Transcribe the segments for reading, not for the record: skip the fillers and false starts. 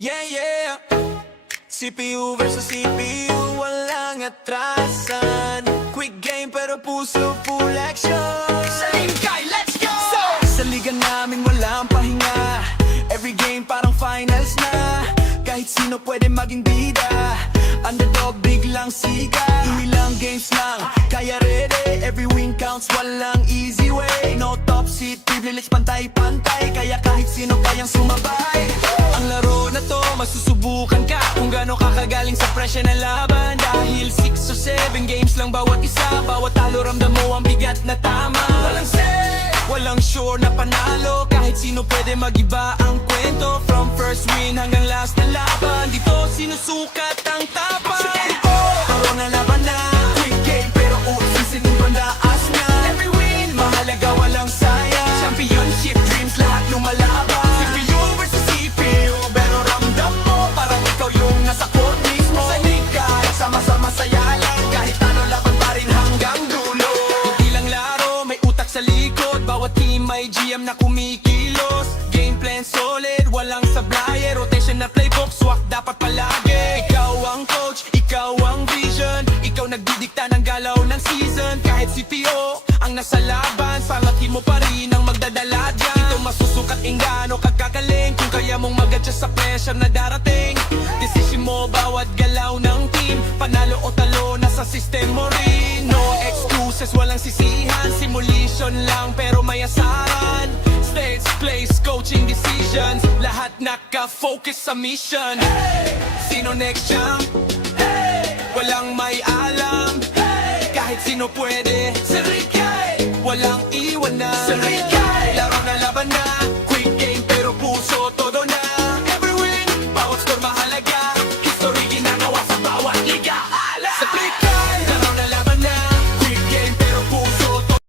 Yeah, yeah. CPU versus CPU, walang atrasan. Quick game pero puso full action. Sa ligay, let's go! Sa liga namin walang pahinga. Every game parang finals na. Kahit sino pwede maging bida. Underdog biglang siga. Ilang games lang, kaya ready. Every win counts, walang easy way. No top seat, privilege pantay-pantay. Kaya kahit sino kayang sumabay. Ang laro na to, masusubukan ka kung gaano kakagaling sa presya na laban. Dahil 6 or 7 games lang bawat isa. Bawat talo ramdam mo ang bigat na tama. Walang say, walang sure na panalo. Kahit sino pwede magiba ang kwento. From first win hanggang last na laban, dito sinusukat ang tapang. Taro na laban na, quick game pero usisin yung bandaas na. Every win, mahalaga walang sayang. Championship dreams, lahat lumalaban. CPU versus CPU, pero ramdam mo parang ikaw yung nasa court mismo. Sa liga, sama-sama saya lang. Kahit ano laban pa rin hanggang dulo. Hindi lang laro, may utak sa likod. Bawat team may GM na kumikilos. Game plan solid, walang sablay. Rotation na playbook, swak dapat palagi. Ikaw ang coach, ikaw ang vision. Ikaw nagdidikta ng galaw ng season. Kahit CPO ang nasa laban, pangatin mo pa rin ang magdadala dyan. Ito masusukat ingano kagkagaling. Kung kaya mong mag-adjust sa pressure na darating. Decision mo bawat galaw ng team. Panalo o talo, nasa system mo rin. No excuses, walang sisihan. Simulation lang pero may asaran. States, place, coaching decisions. Lahat naka-focus sa mission. Sino next champ? Walang may alam. Kahit sino pwede. Sa ligay, walang iwanan. Sa ligay, laro na laban na. Quick game pero puso todo na. Every win, bawat score mahalaga. History ginagawa sa bawat liga. Sa ligay, laro na laban na. Quick game pero puso todo.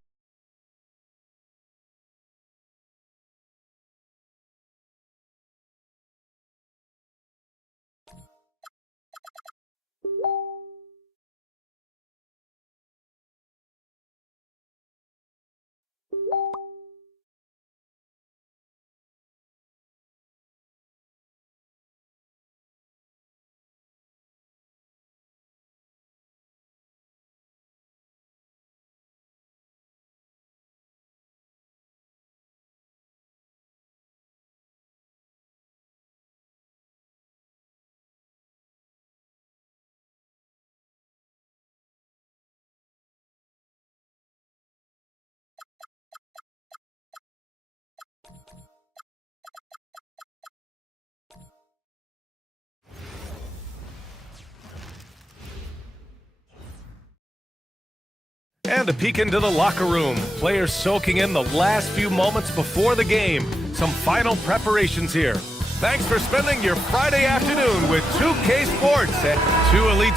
And a peek into the locker room. Players soaking in the last few moments before the game. Some final preparations here. Thanks for spending your Friday afternoon with 2K Sports at 2 Elite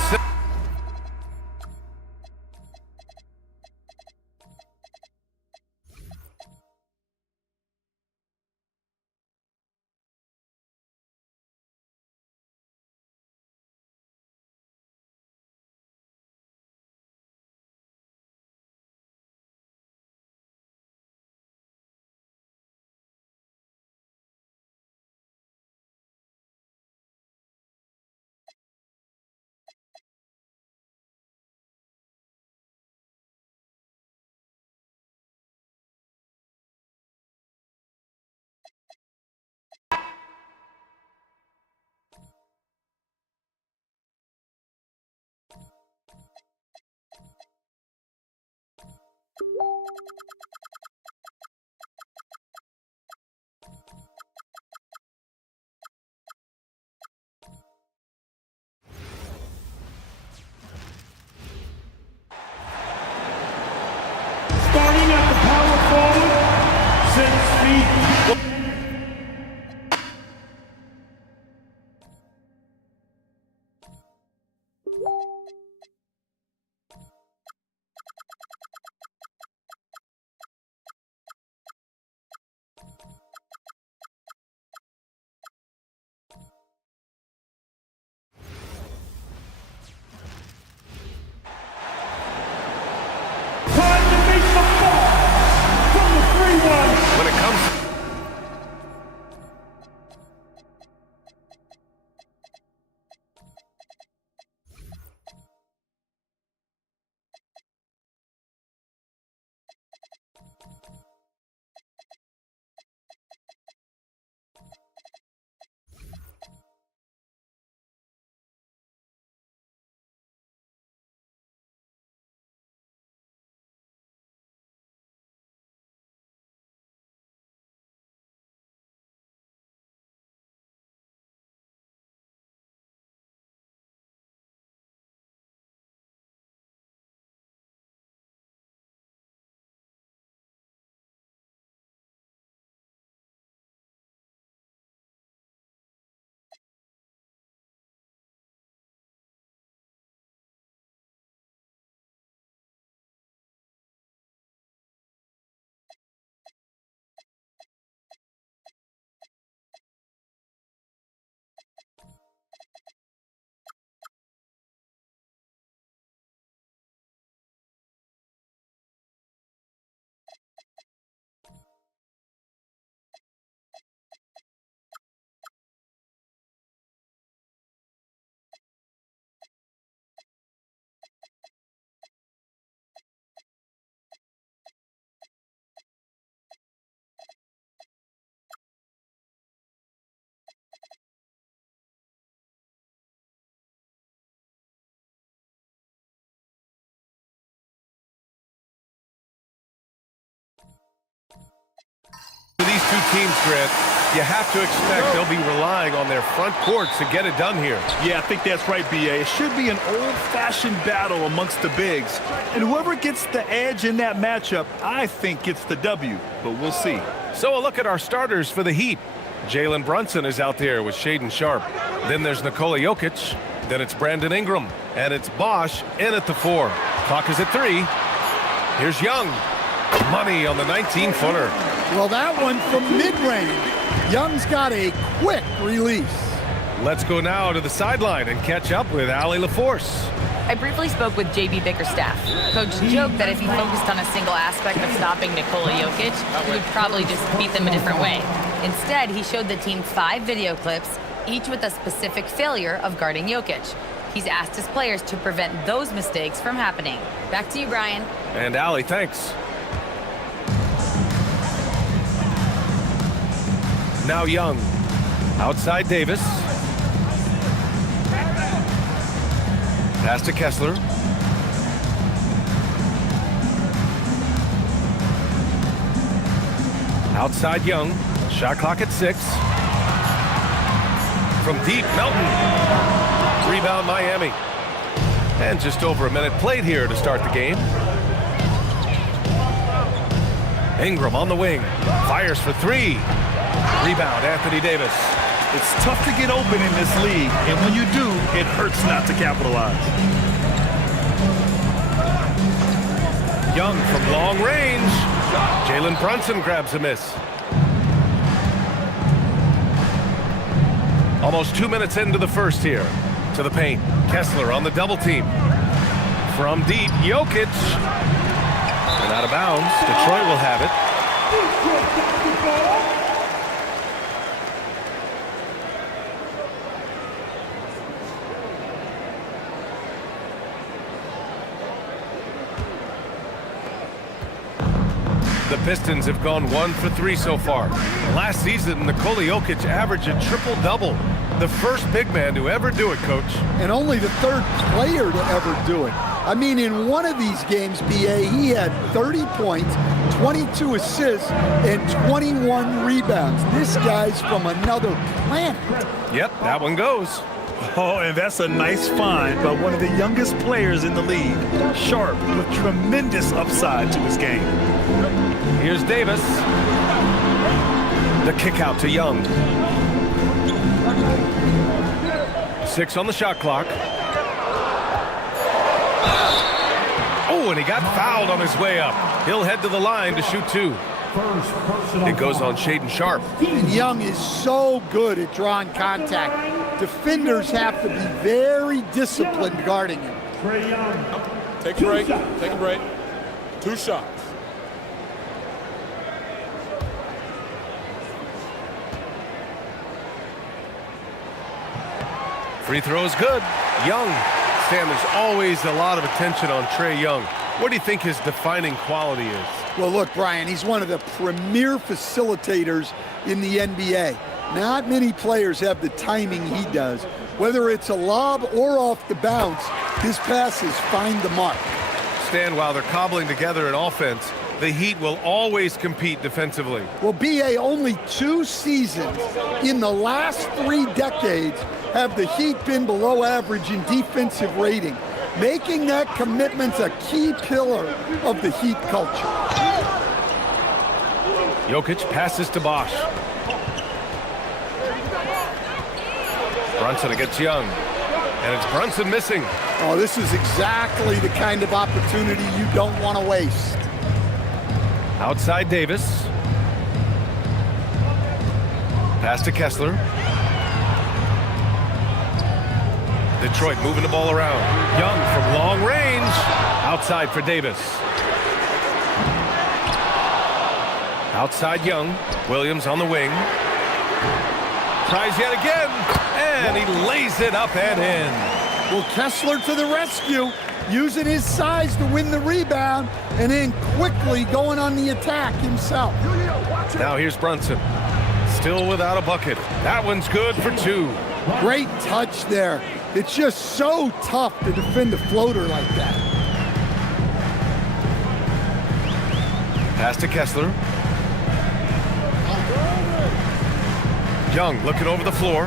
Starting at the power forward, 6 feet. teams, Grant, you have to expect they'll be relying on their front court to get it done here. Yeah, I think that's right, B.A. It should be an old-fashioned battle amongst the bigs. And whoever gets the edge in that matchup, I think gets the W. But we'll see. So a look at our starters for the Heat. Jalen Brunson is out there with Shaedon Sharpe. Then there's Nikola Jokic. Then it's Brandon Ingram. And it's Bosch in at the 4. Clock is at 3. Here's Young. Money on the 19-footer. Well, that one from mid-range. Young's got a quick release. Let's go now to the sideline and catch up with Allie LaForce. I briefly spoke with J.B. Bickerstaff. Coach joked that if he focused on a single aspect of stopping Nikola Jokic, he would probably just beat them a different way. Instead, he showed the team 5 video clips, each with a specific failure of guarding Jokic. He's asked his players to prevent those mistakes from happening. Back to you, Brian. And Allie, thanks. Now Young. Outside Davis. Pass to Kessler. Outside Young. Shot clock at 6. From deep, Melton. Rebound Miami. And just over a minute played here to start the game. Ingram on the wing. Fires for 3. Rebound, Anthony Davis. It's tough to get open in this league, and when you do, it hurts not to capitalize. Young from long range. Jalen Brunson grabs a miss. Almost 2 minutes into the first here. To the paint. Kessler on the double team. From deep, Jokic. And out of bounds. Detroit will have it. The Pistons have gone 1 for 3 so far. Last season, Nikola Jokic averaged a triple-double. The first big man to ever do it, Coach. And only the 3rd player to ever do it. I mean, in one of these games, B.A., he had 30 points, 22 assists, and 21 rebounds. This guy's from another planet. Yep, that one goes. Oh, and that's a nice find by one of the youngest players in the league. Sharpe with tremendous upside to his game. Here's Davis. The kick out to Young. 6 on the shot clock. Oh, and he got fouled on his way up. He'll head to the line to shoot 2. It goes on Shaedon Sharpe. And Young is so good at drawing contact. Defenders have to be very disciplined guarding him. Take a break. Take a break. 2 shots. Free throw is good. Young. Stan, there's always a lot of attention on Trae Young. What do you think his defining quality is? Well, look, Brian, he's one of the premier facilitators in the NBA. Not many players have the timing he does. Whether it's a lob or off the bounce, his passes find the mark. Stan, while they're cobbling together an offense, the Heat will always compete defensively. Well, B.A., only 2 seasons in the last 3 decades have the Heat been below average in defensive rating, making that commitment a key pillar of the Heat culture. Jokic passes to Bosch. Brunson against Young. And it's Brunson missing. Oh, this is exactly the kind of opportunity you don't want to waste. Outside Davis. Pass to Kessler. Detroit moving the ball around. Young from long range. Outside for Davis. Outside Young. Williams on the wing. Tries yet again. And he lays it up and in. Well, Kessler to the rescue, using his size to win the rebound, and then quickly going on the attack himself. Now here's Brunson. Still without a bucket. That one's good for 2. Great touch there. It's just so tough to defend a floater like that. Pass to Kessler. Young looking over the floor.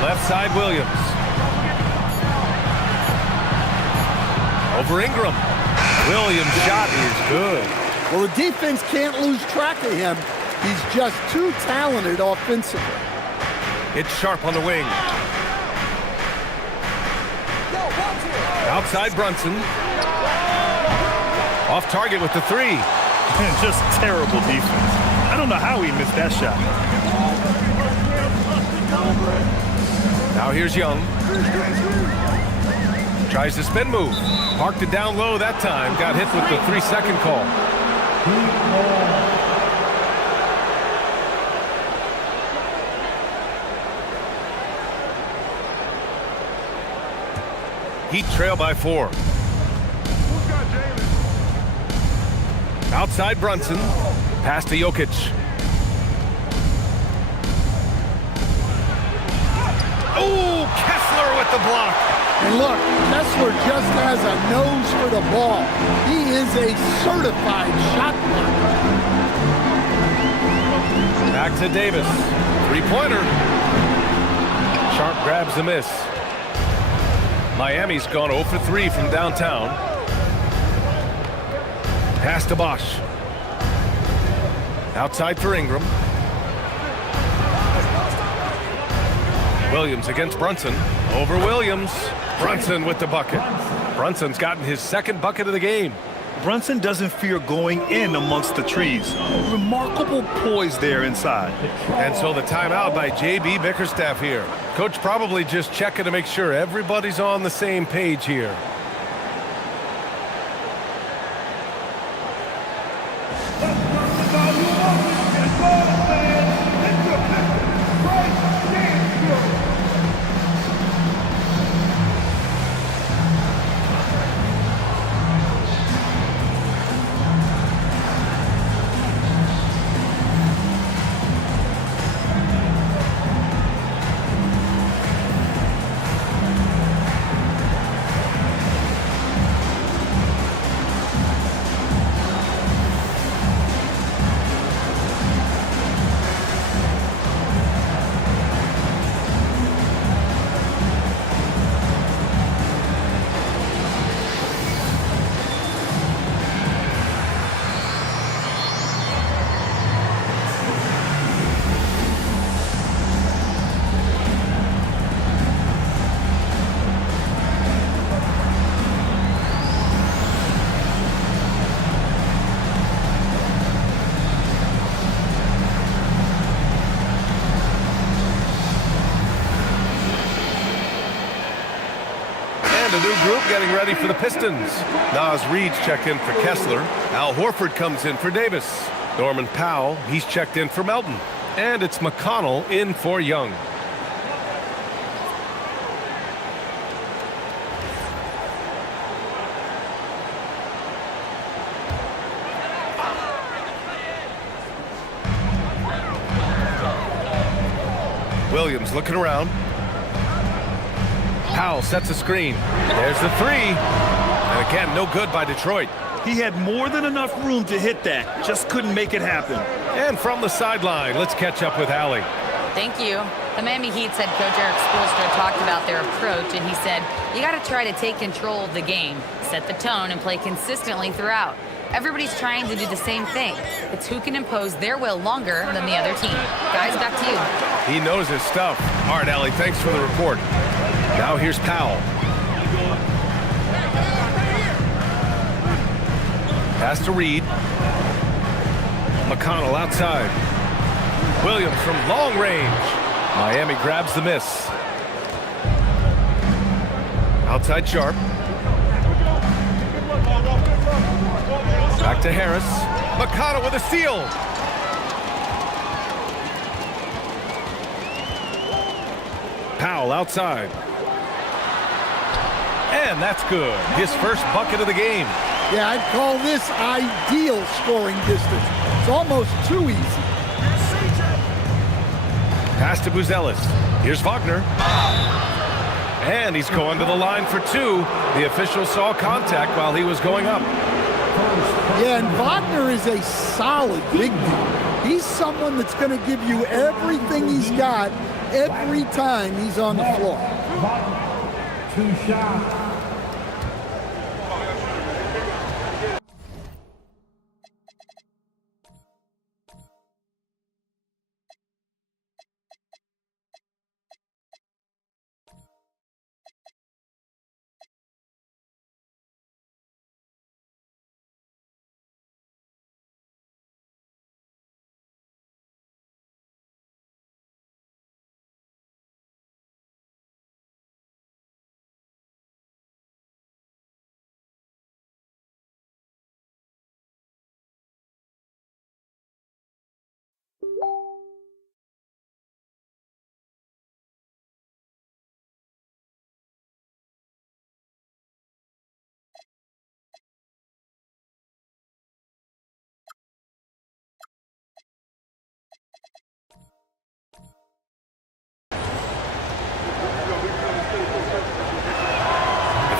Left side, Williams. Over Ingram. Williams' shot is good. Well, the defense can't lose track of him. He's just too talented offensively. It's Sharp on the wing. Outside Brunson. Off target with the three. Just terrible defense. I don't know how he missed that shot. Now here's Young. Tries to spin move. Parked it down low that time. Got hit with the 3-second call. Heat trail by 4. Outside Brunson. Pass to Jokic. Oh, Kessler with the block. And look, Kessler just has a nose for the ball. He is a certified shot blocker. Back to Davis. Three-pointer. Sharp grabs the miss. Miami's gone 0 for 3 from downtown. Pass to Bosch. Outside for Ingram. Williams against Brunson. Over Williams. Brunson with the bucket. Brunson's gotten his second bucket of the game. Brunson doesn't fear going in amongst the trees. Remarkable poise there inside. And so the timeout by J.B. Bickerstaff here. Coach probably just checking to make sure everybody's on the same page here. A new group getting ready for the Pistons. Nas Reed's checked in for Kessler. Al Horford comes in for Davis. Norman Powell, he's checked in for Melton. And it's McConnell in for Young. Williams looking around. Powell sets a screen. There's the three. And again, no good by Detroit. He had more than enough room to hit that. Just couldn't make it happen. And from the sideline, let's catch up with Allie. Thank you. The Miami Heat's head coach Eric Spoelstra talked about their approach, and he said, you got to try to take control of the game, set the tone, and play consistently throughout. Everybody's trying to do the same thing. It's who can impose their will longer than the other team. Guys, back to you. He knows his stuff. All right, Allie, thanks for the report. Now here's Powell. Pass to Reed. McConnell outside. Williams from long range. Miami grabs the miss. Outside Sharp. Back to Harris. McConnell with a steal. Powell outside. And that's good. His first bucket of the game. Yeah, I'd call this ideal scoring distance. It's almost too easy. Pass to Buzelis. Here's Wagner. And he's going to the line for two. The official saw contact while he was going up. Yeah, and Wagner is a solid big dude. He's someone that's going to give you everything he's got every time he's on the floor. 2 shots.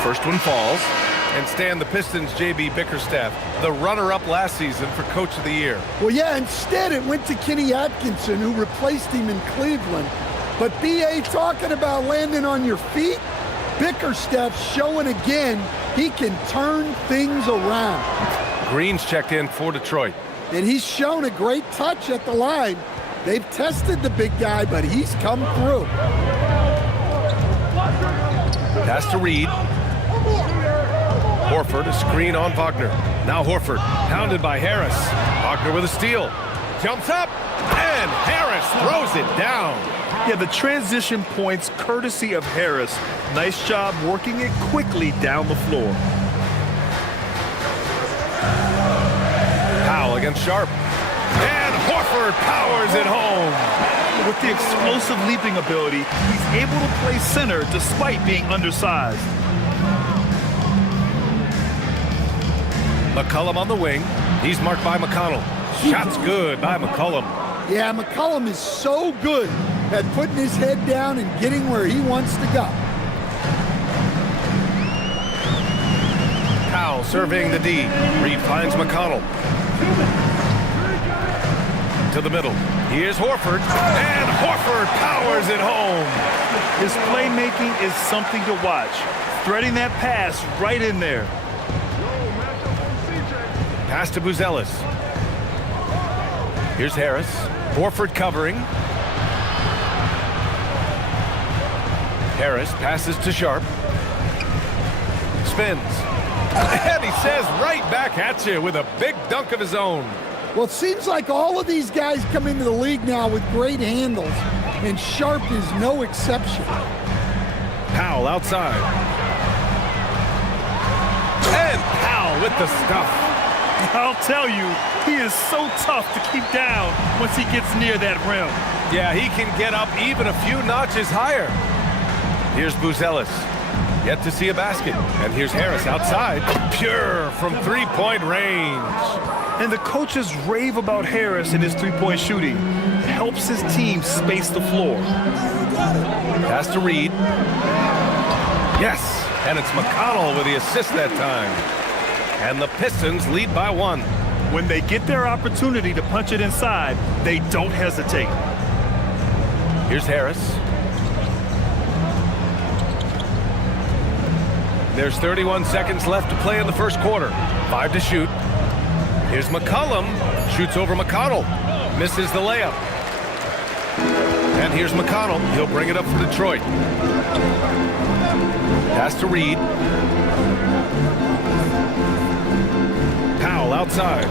First one falls. And Stan, the Pistons' J.B. Bickerstaff, the runner-up last season for Coach of the Year. Well, yeah, instead it went to Kenny Atkinson, who replaced him in Cleveland. But B.A. talking about landing on your feet, Bickerstaff showing again he can turn things around. Green's checked in for Detroit. And he's shown a great touch at the line. They've tested the big guy, but he's come through. Pass to Reed. Horford, a screen on Wagner. Now Horford, pounded by Harris. Wagner with a steal. Jumps up, and Harris throws it down. Yeah, the transition points courtesy of Harris. Nice job working it quickly down the floor. Powell against Sharp. And Horford powers it home. With the explosive leaping ability, he's able to play center despite being undersized. McCollum on the wing. He's marked by McConnell. Shot's good by McCollum. Yeah, McCollum is so good at putting his head down and getting where he wants to go. Powell surveying the D. Reed finds McConnell. To the middle. Here's Horford. And Horford powers it home. His playmaking is something to watch. Threading that pass right in there. Pass to Buzelis. Here's Harris. Horford covering. Harris passes to Sharp. Spins. And he says right back at you with a big dunk of his own. Well, it seems like all of these guys come into the league now with great handles, and Sharp is no exception. Powell outside. And Powell with the stuff. I'll tell you, he is so tough to keep down once he gets near that rim. Yeah, he can get up even a few notches higher. Here's Buzelis. Yet to see a basket. And here's Harris outside. Pure from three-point range. And the coaches rave about Harris and his three-point shooting. It helps his team space the floor. Pass to Reed. Yes, and it's McConnell with the assist that time. And the Pistons lead by 1. When they get their opportunity to punch it inside, they don't hesitate. Here's Harris. There's 31 seconds left to play in the first quarter. 5 to shoot. Here's McCollum. Shoots over McConnell. Misses the layup. And here's McConnell. He'll bring it up for Detroit. Pass to Reed. Powell outside.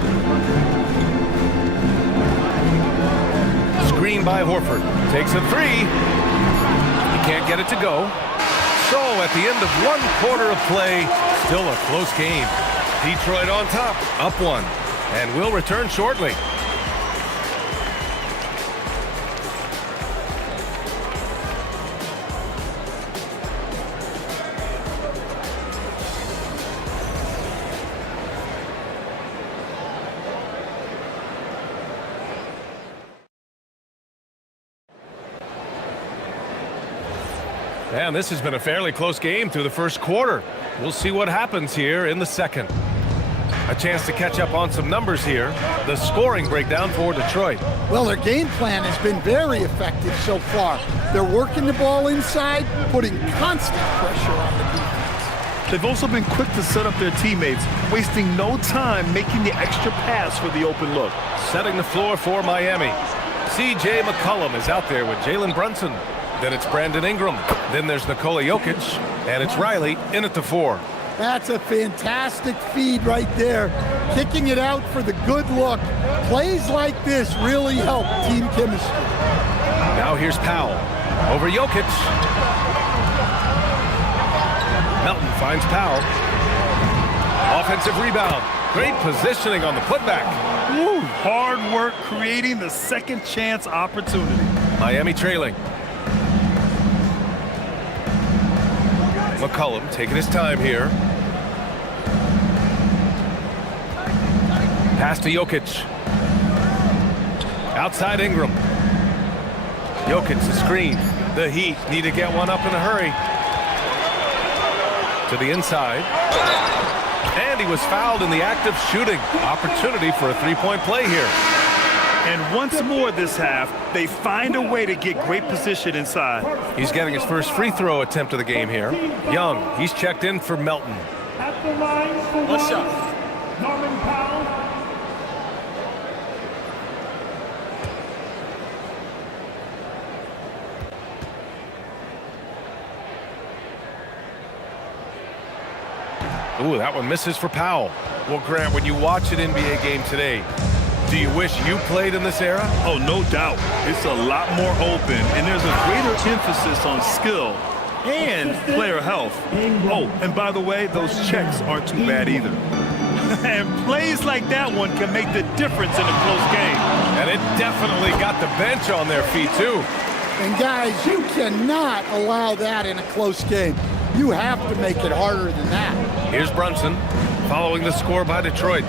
Screen by Horford. Takes a 3. He can't get it to go. So at the end of 1 quarter of play, still a close game. Detroit on top, up 1. And we'll return shortly. And this has been a fairly close game through the first quarter. We'll see what happens here in the second. A chance to catch up on some numbers here. The scoring breakdown for Detroit. Well, their game plan has been very effective so far. They're working the ball inside, putting constant pressure on the defense. They've also been quick to set up their teammates, wasting no time making the extra pass for the open look. Setting the floor for Miami. C.J. McCollum is out there with Jalen Brunson. Then it's Brandon Ingram. Then there's Nikola Jokic. And it's Riley in at the 4. That's a fantastic feed right there. Kicking it out for the good look. Plays like this really help team chemistry. Now here's Powell. Over Jokic. Melton finds Powell. Offensive rebound. Great positioning on the putback. Woo, hard work creating the second chance opportunity. Miami trailing. McCollum taking his time here. Pass to Jokic. Outside Ingram. Jokic the screen. The Heat need to get one up in a hurry. To the inside. And he was fouled in the act of shooting. Opportunity for a three-point play here. And once more this half, they find a way to get great position inside. He's getting his first free throw attempt of the game here. Young, he's checked in for Melton. At the line for One one, shot. Norman Powell. Ooh, that one misses for Powell. Well, Grant, when you watch an NBA game today, do you wish you played in this era? Oh, no doubt. It's a lot more open, and there's a greater emphasis on skill and player health. Oh, and by the way, those checks aren't too bad either. And plays like that one can make the difference in a close game. And it definitely got the bench on their feet, too. And guys, you cannot allow that in a close game. You have to make it harder than that. Here's Brunson, following the score by Detroit.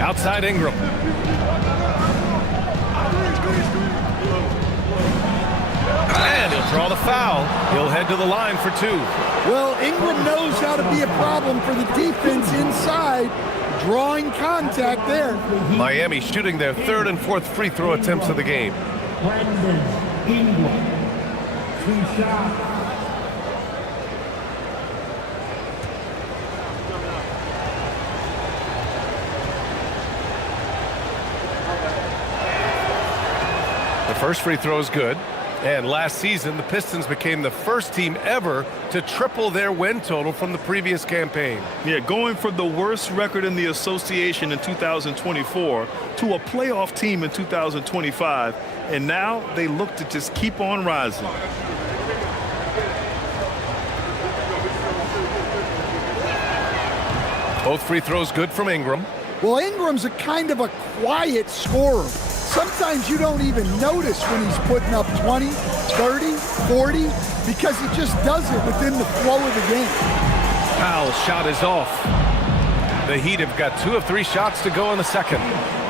Outside Ingram. And he'll draw the foul. He'll head to the line for 2. Well, Ingram knows how to be a problem for the defense inside. Drawing contact there. Miami shooting their 3rd and 4th free throw attempts of the game. Brandon Ingram. 2 shots. The first free throw is good. And last season, the Pistons became the first team ever to triple their win total from the previous campaign. Yeah, going from the worst record in the association in 2024 to a playoff team in 2025. And now they look to just keep on rising. Both free throws good from Ingram. Well, Ingram's a kind of a quiet scorer. Sometimes you don't even notice when he's putting up 20, 30, 40, because he just does it within the flow of the game. Powell's shot is off. The Heat have got 2 of 3 shots to go in the second.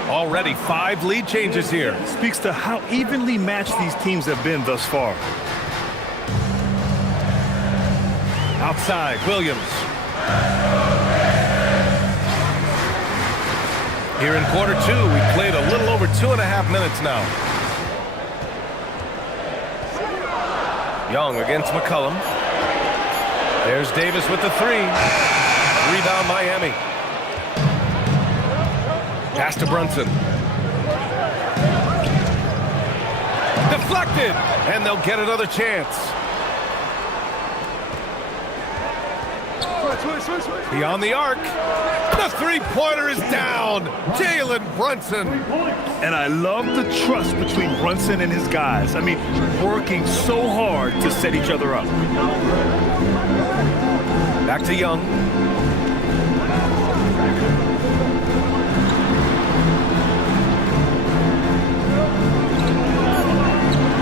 Already 5 lead changes here. Speaks to how evenly matched these teams have been thus far. Outside, Williams. Here in quarter 2, we've played a little over 2.5 minutes now. Young against McCollum. There's Davis with the 3. Rebound Miami. Pass to Brunson. Deflected! And they'll get another chance. Beyond the arc. The three-pointer is down. Jalen Brunson. And I love the trust between Brunson and his guys. I mean, working so hard to set each other up. Back to Young.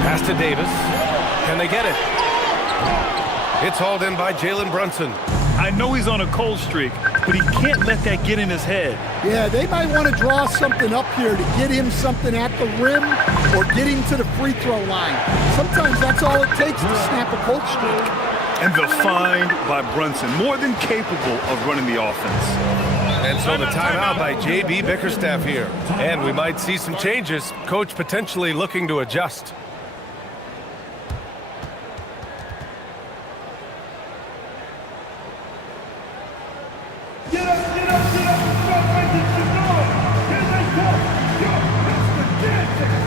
Pass to Davis. Can they get it? It's hauled in by Jalen Brunson. I know he's on a cold streak, but he can't let that get in his head. Yeah, they might want to draw something up here to get him something at the rim or get him to the free throw line. Sometimes that's all it takes to snap a cold streak. And the find by Brunson, more than capable of running the offense. And so the timeout by J.B. Bickerstaff here. And we might see some changes. Coach potentially looking to adjust. Get up, get up, get up and start making some noise. Here they come. Yo, Mr. Dancing.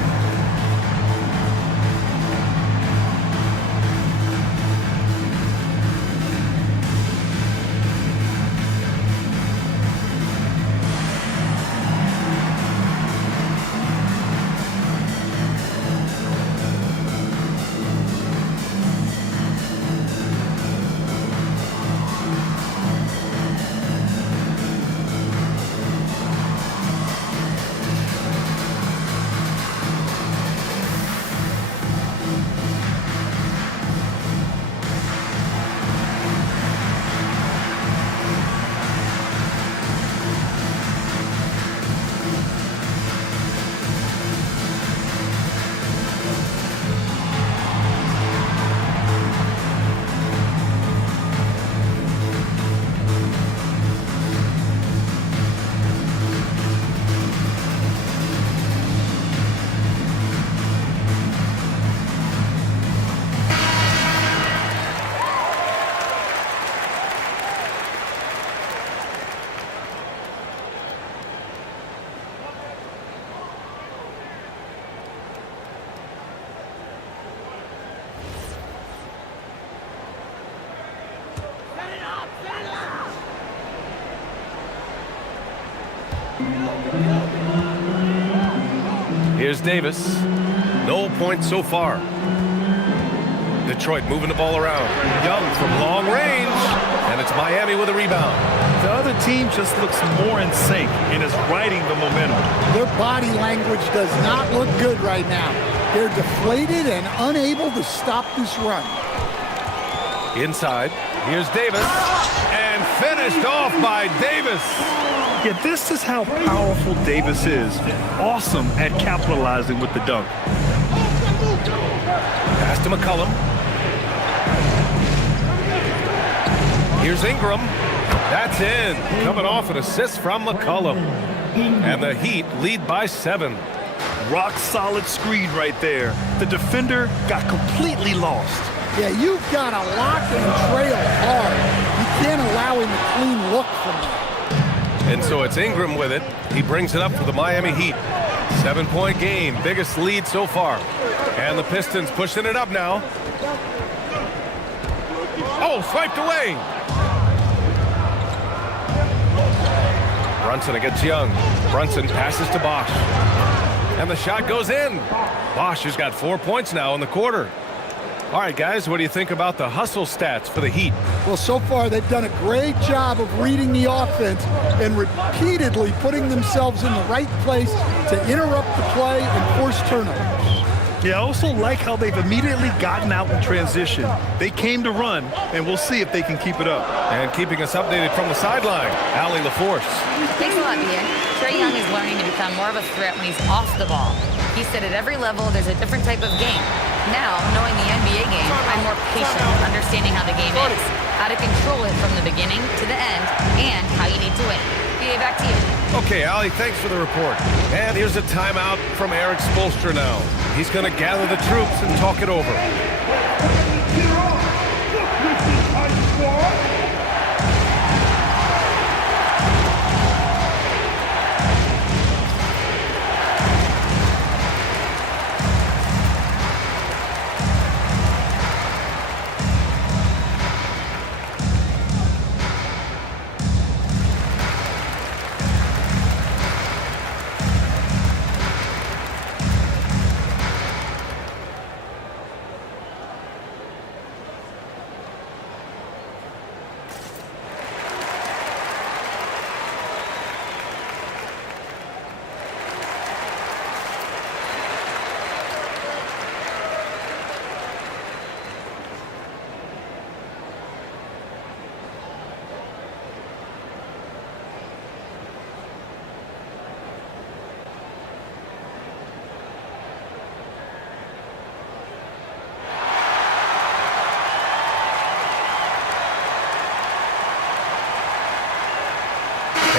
Here's Davis. No points so far. Detroit moving the ball around. Young from long range. And it's Miami with a rebound. The other team just looks more in sync and is riding the momentum. Their body language does not look good right now. They're deflated and unable to stop this run. Inside. Here's Davis. And finished off by Davis. Yeah, this is how powerful Davis is. Awesome at capitalizing with the dunk. Pass to McCollum. Here's Ingram. That's in. Coming off an assist from McCollum. And the Heat lead by 7. Rock solid screen right there. The defender got completely lost. Yeah, you've got to lock and trail hard. You can't allow him a clean look from that. And so it's Ingram with it. He brings it up for the Miami Heat. 7-point game, biggest lead so far. And the Pistons pushing it up now. Oh, swiped away. Brunson against Young. Brunson passes to Bosch. And the shot goes in. Bosch has got 4 points now in the quarter. All right, guys, what do you think about the hustle stats for the Heat? Well, so far they've done a great job of reading the offense and repeatedly putting themselves in the right place to interrupt the play and force turnovers. Yeah, I also like how they've immediately gotten out in transition. They came to run, and we'll see if they can keep it up. And keeping us updated from the sideline, Allie LaForce. Thanks a lot, Pierre. Trae Young is learning to become more of a threat when he's off the ball. He said at every level there's a different type of game. Now, knowing the NBA game, I'm more patient, understanding how the game is, how to control it from the beginning to the end, and how you need to win. PA, back to you. Okay, Allie, thanks for the report. And here's a timeout from Eric Spoelstra now. He's going to gather the troops and talk it over. Get off. Look, Mr. Tight Squad.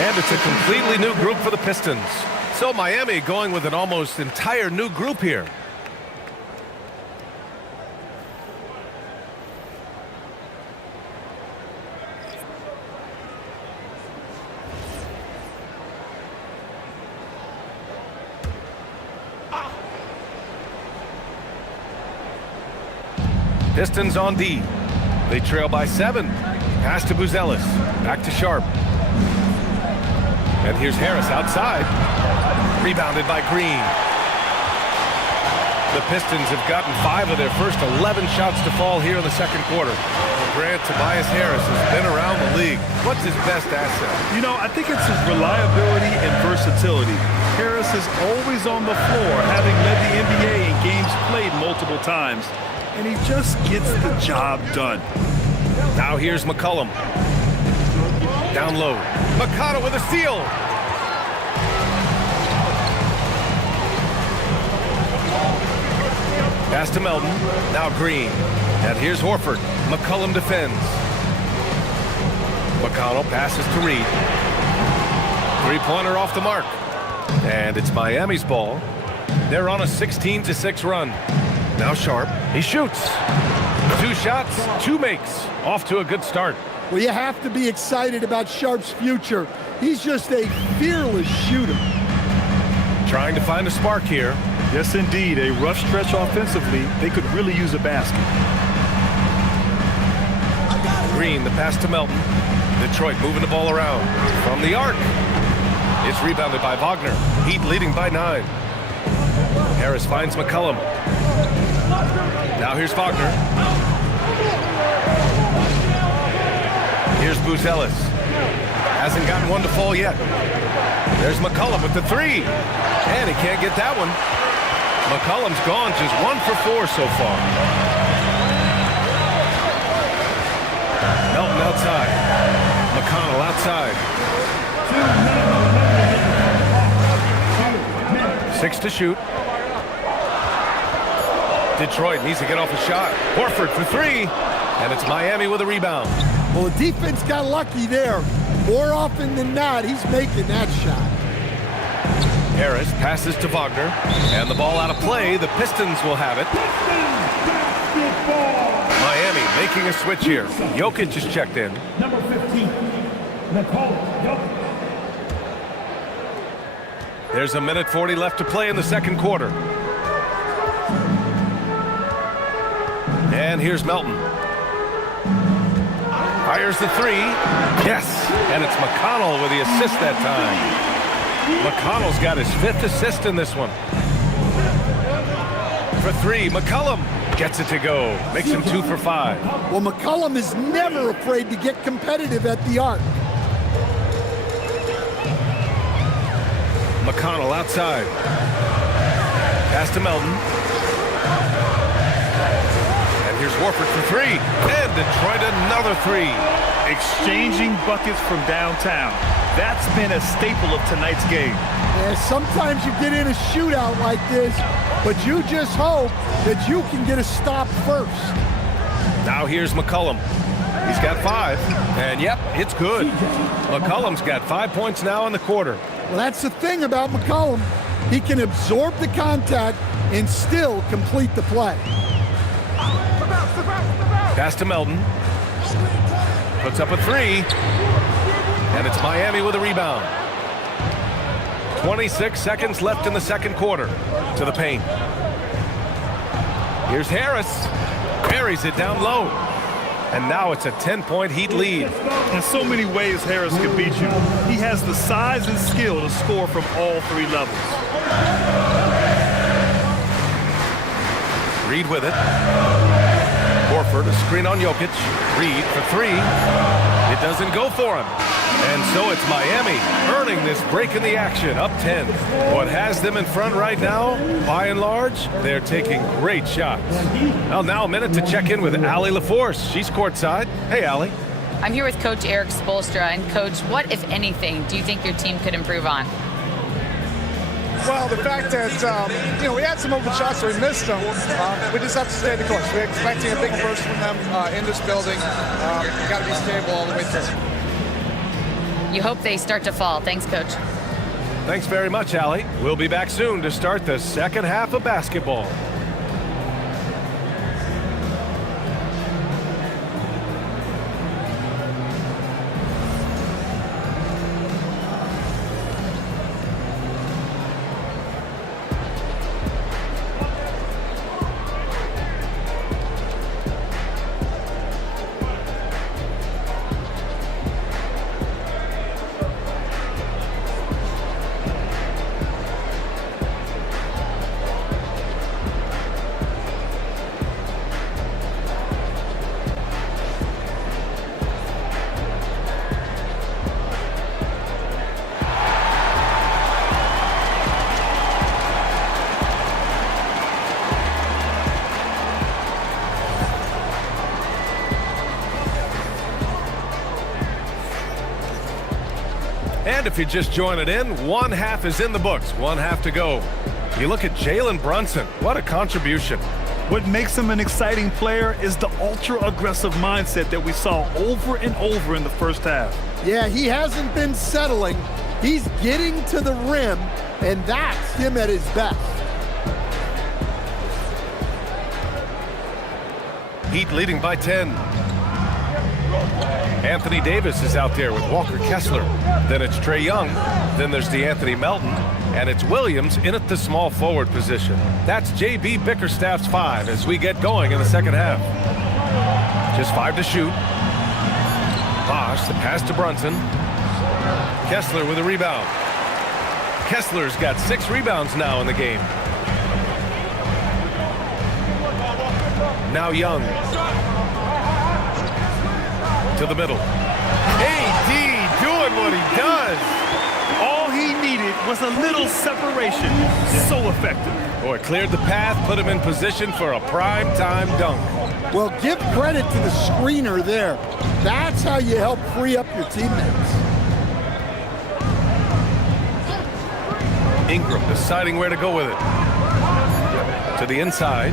And it's a completely new group for the Pistons. So Miami going with an almost entire new group here. Pistons on D. They trail by 7. Pass to Buzelis. Back to Sharp. And here's Harris outside. Rebounded by Green. The Pistons have gotten 5 of their first 11 shots to fall here in the second quarter. Grant, Tobias Harris has been around the league. What's his best asset? You know, I think it's his reliability and versatility. Harris is always on the floor, having led the NBA in games played multiple times. And he just gets the job done. Now here's McCollum. Down low. Mikata with a steal. Pass to Melton. Now Green. And here's Horford. McCollum defends. McConnell passes to Reed. Three-pointer off the mark. And it's Miami's ball. They're on a 16-6 run. Now Sharp. He shoots. 2 shots, 2 makes. Off to a good start. Well, you have to be excited about Sharp's future. He's just a fearless shooter. Trying to find a spark here. Yes, indeed. A rough stretch offensively. They could really use a basket. Green, the pass to Melton. Detroit moving the ball around. From the arc. It's rebounded by Wagner. Heat leading by 9. Harris finds McCollum. Now here's Wagner. Here's Buzelis. Hasn't gotten one to fall yet. There's McCollum with the 3. And he can't get that one. McCollum's gone just 1 for 4 so far. Melton outside. McConnell outside. 6 to shoot. Detroit needs to get off a shot. Horford for 3. And it's Miami with a rebound. Well, the defense got lucky there. More often than not, he's making that shot. Harris passes to Wagner. And the ball out of play. The Pistons will have it. Miami making a switch here. Jokic is checked in. Number 15, Jokic. There's a minute 40 left to play in the second quarter. And here's Melton. Fires the 3. Yes. And it's McConnell with the assist that time. McConnell's got his 5th assist in this one. For 3, McCollum gets it to go. Makes him 2 for 5. Well, McCollum is never afraid to get competitive at the arc. McConnell outside. Pass to Melton. And here's Horford for 3. And Detroit another 3. Exchanging buckets from downtown. That's been a staple of tonight's game. Yeah, sometimes you get in a shootout like this, but you just hope that you can get a stop first. Now here's McCollum. He's got 5. And yep, it's good. McCollum's got 5 points now in the quarter. Well, that's the thing about McCollum. He can absorb the contact and still complete the play. Pass to Melton. Puts up a 3. And it's Miami with a rebound. 26 seconds left in the second quarter. To the paint. Here's Harris. Buries it down low. And now it's a 10-point Heat lead. In so many ways, Harris can beat you. He has the size and skill to score from all 3 levels. Reed with it. Horford, a screen on Jokic. Reed for 3. It doesn't go for him. And so it's Miami earning this break in the action, up 10. What has them in front right now, by and large, they're taking great shots. Well, now a minute to check in with Allie LaForce. She's courtside. Hey, Allie. I'm here with Coach Eric Spoelstra. And Coach, what, if anything, do you think your team could improve on? Well, the fact that, we had some open shots, so we missed them. We just have to stay the course. We're expecting a big burst from them in this building. We've got to be stable all the way through. You hope they start to fall. Thanks, Coach. Thanks very much, Allie. We'll be back soon to start the second half of basketball. And if you're just joining in, one half is in the books, one half to go. You look at Jalen Brunson, what a contribution. What makes him an exciting player is the ultra-aggressive mindset that we saw over and over in the first half. Yeah, he hasn't been settling. He's getting to the rim, and that's him at his best. Heat leading by 10. Anthony Davis is out there with Walker Kessler. Then it's Trae Young. Then there's DeAnthony Melton. And it's Williams in at the small forward position. That's J.B. Bickerstaff's 5 as we get going in the second half. Just 5 to shoot. Bosch, the pass to Brunson. Kessler with a rebound. Kessler's got 6 rebounds now in the game. Now Young. To the middle. AD doing what he does. All he needed was a little separation. So effective. Boy, cleared the path, put him in position for a prime-time dunk. Well, give credit to the screener there. That's how you help free up your teammates. Ingram deciding where to go with it. To the inside.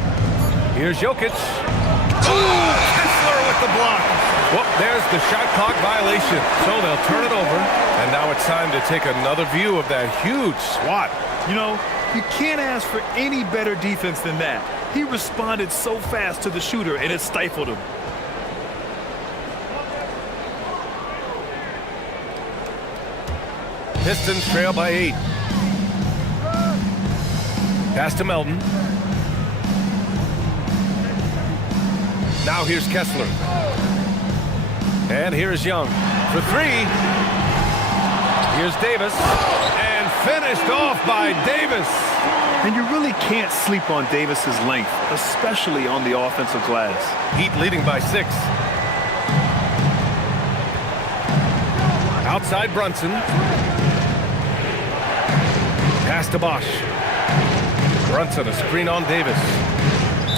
Here's Jokic. Ooh, Kessler with the block. Well, there's the shot clock violation. So they'll turn it over. And now it's time to take another view of that huge swat. You know, you can't ask for any better defense than that. He responded so fast to the shooter, and it stifled him. Pistons trail by 8. Pass to Melton. Now here's Kessler. And here's Young for 3. Here's Davis. And finished off by Davis. And you really can't sleep on Davis's length, especially on the offensive glass. Heat leading by 6. Outside Brunson. Pass to Bosch. Brunson, a screen on Davis.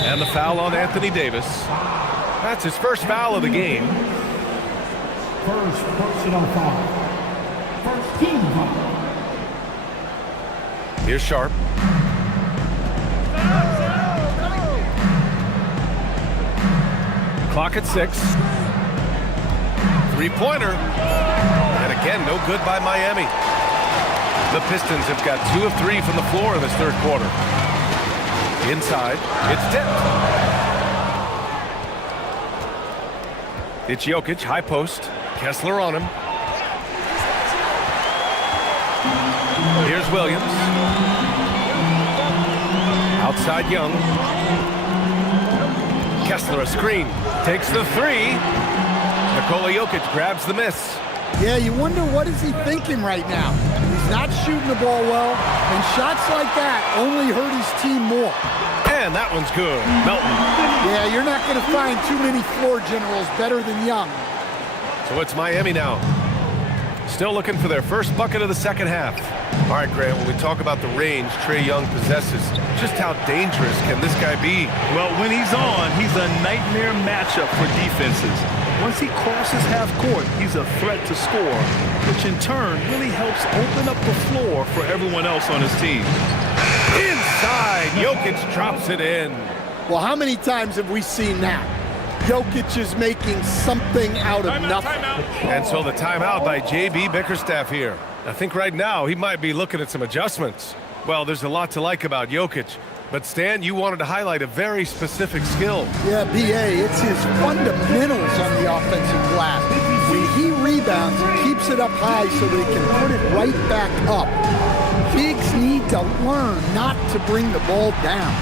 And the foul on Anthony Davis. That's his first foul of the game. First personal foul. First team foul. Here's Sharp. Clock at 6. Three-pointer. And again, no good by Miami. The Pistons have got 2 of 3 from the floor in this third quarter. Inside, it's tipped. It's Jokic, high post. Kessler on him. Here's Williams. Outside Young. Kessler a screen. Takes the 3. Nikola Jokic grabs the miss. Yeah, you wonder what is he thinking right now. He's not shooting the ball well, and shots like that only hurt his team more. And that one's good. Melton. Yeah, you're not going to find too many floor generals better than Young. So it's Miami now. Still looking for their first bucket of the second half. All right, Grant, when we talk about the range Trae Young possesses, just how dangerous can this guy be? Well, when he's on, he's a nightmare matchup for defenses. Once he crosses half court, he's a threat to score, which in turn really helps open up the floor for everyone else on his team. Inside, Jokic drops it in. Well, how many times have we seen that? Jokic is making something out of nothing. And so the timeout by J.B. Bickerstaff here. I think right now he might be looking at some adjustments. Well, there's a lot to like about Jokic. But Stan, you wanted to highlight a very specific skill. Yeah, B.A., it's his fundamentals on the offensive glass. When he rebounds, he keeps it up high so that he can put it right back up. Bigs need to learn not to bring the ball down.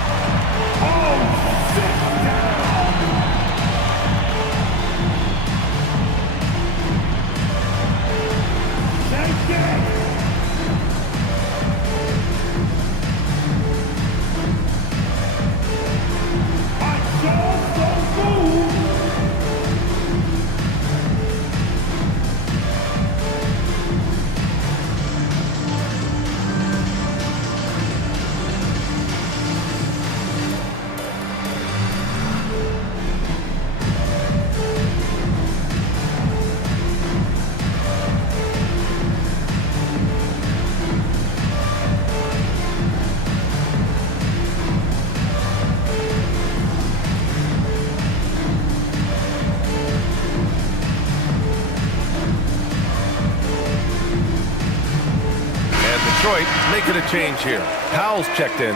Detroit making a change here. Powell's checked in.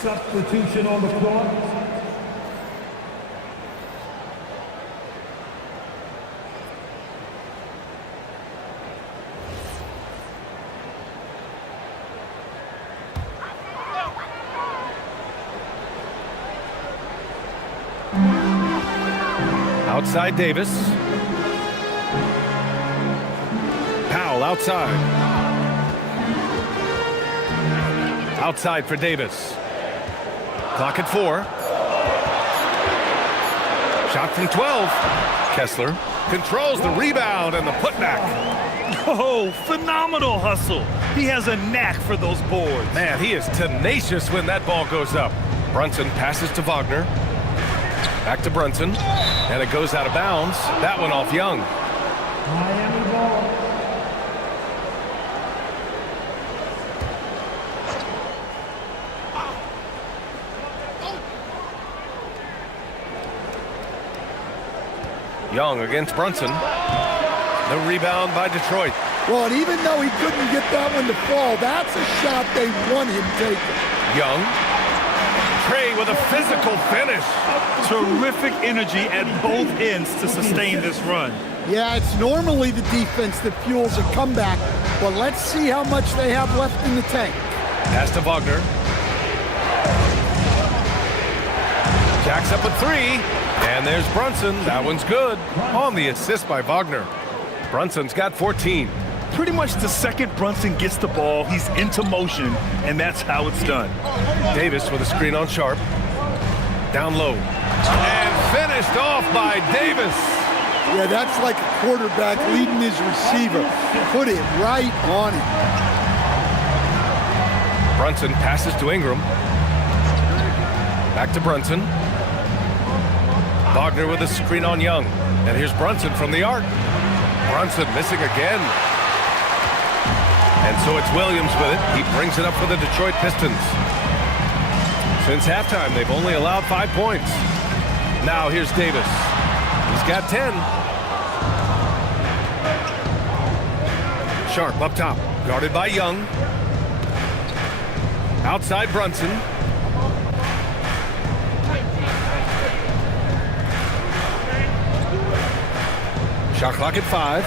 Substitution on the court. Outside Davis. Powell outside. Outside for Davis. Clock at 4. Shot from 12. Kessler controls the rebound and the putback. Oh, phenomenal hustle. He has a knack for those boards. Man, he is tenacious when that ball goes up. Brunson passes to Wagner. Back to Brunson. And it goes out of bounds. That one off Young. Miami ball. Young against Brunson. The rebound by Detroit. Well, and even though he couldn't get that one to fall, that's a shot they want him taking. Young. Trey with a physical finish. Terrific energy at both ends to sustain this run. Yeah, it's normally the defense that fuels a comeback, but let's see how much they have left in the tank. Pass to Wagner. Jacks up with 3. And there's Brunson. That one's good. On the assist by Wagner. Brunson's got 14. Pretty much the second Brunson gets the ball, he's into motion, and that's how it's done. Davis with a screen on Sharp. Down low. And finished off by Davis. Yeah, that's like a quarterback leading his receiver. Put it right on him. Brunson passes to Ingram. Back to Brunson. Wagner with a screen on Young. And here's Brunson from the arc. Brunson missing again. And so it's Williams with it. He brings it up for the Detroit Pistons. Since halftime, they've only allowed 5 points. Now here's Davis. He's got 10. Sharp up top. Guarded by Young. Outside Brunson. Shot clock at 5.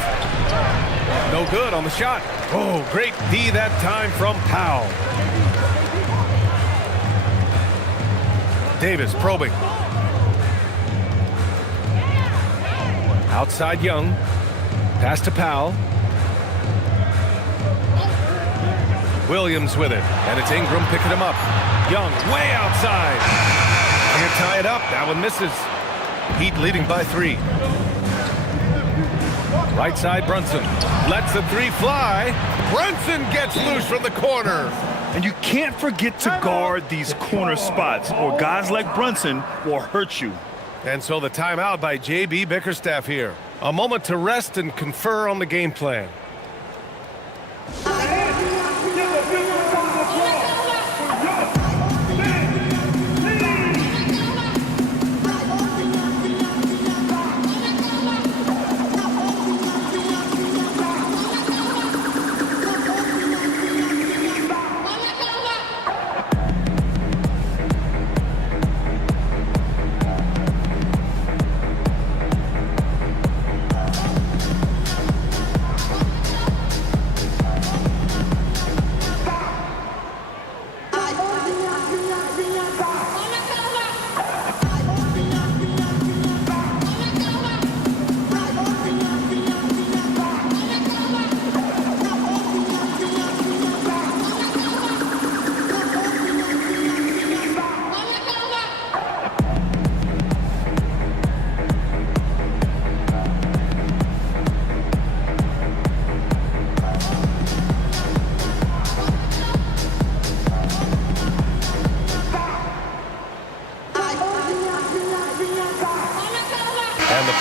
No good on the shot. Oh, great D that time from Powell. Davis probing. Outside Young. Pass to Powell. Williams with it. And it's Ingram picking him up. Young way outside. Can't tie it up. That one misses. Heat leading by 3. Right side Brunson. Lets the 3 fly. Brunson gets loose from the corner. And you can't forget to guard these corner spots, or guys like Brunson will hurt you. And so the timeout by J.B. Bickerstaff here. A moment to rest and confer on the game plan.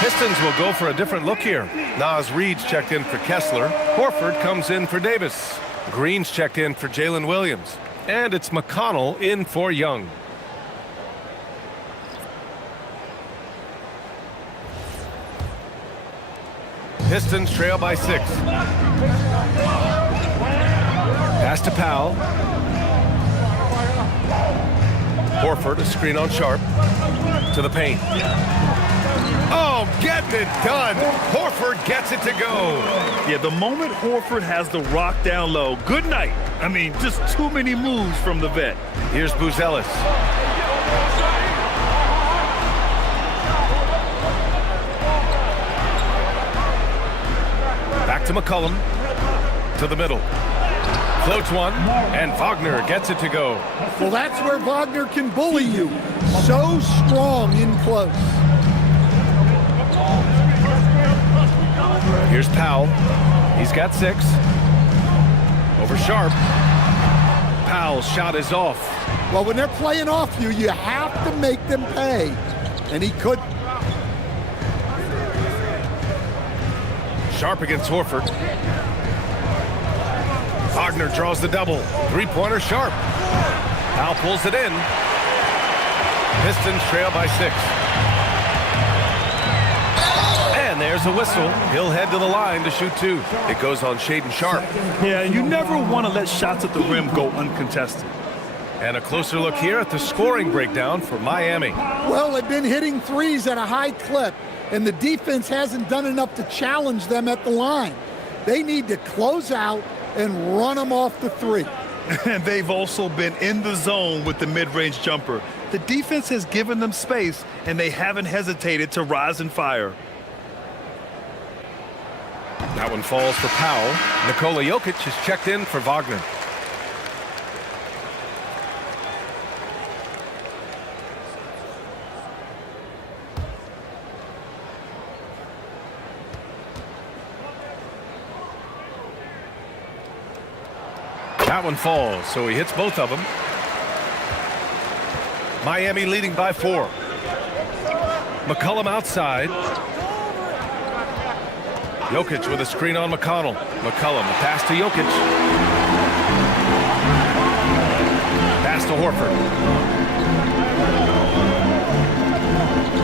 Pistons will go for a different look here. Naz Reid's checked in for Kessler. Horford comes in for Davis. Green's checked in for Jalen Williams. And it's McConnell in for Young. Pistons trail by 6. Pass to Powell. Horford, a screen on Sharp. To the paint. Oh, getting it done. Horford gets it to go. Yeah, the moment Horford has the rock down low, good night. I mean, just too many moves from the vet. Here's Buzelis. Back to McCollum. To the middle. Floats one, and Wagner gets it to go. Well, that's where Wagner can bully you. So strong in close. Here's Powell. He's got 6. Over Sharp. Powell's shot is off. Well, when they're playing off you, you have to make them pay. And he couldn't. Sharp against Horford. Wagner draws the double. Three-pointer Sharp. Powell pulls it in. Pistons trail by 6. And there's a whistle. He'll head to the line to shoot 2. It goes on Shaedon Sharp. Yeah, you never want to let shots at the rim go uncontested. And a closer look here at the scoring breakdown for Miami. Well, they've been hitting threes at a high clip, and the defense hasn't done enough to challenge them at the line. They need to close out and run them off the 3. And they've also been in the zone with the mid-range jumper. The defense has given them space, and they haven't hesitated to rise and fire. That one falls for Powell. Nikola Jokic is checked in for Wagner. That one falls, so he hits both of them. Miami leading by 4. McCollum outside. Jokic with a screen on McConnell. McCollum, the pass to Jokic. Pass to Horford.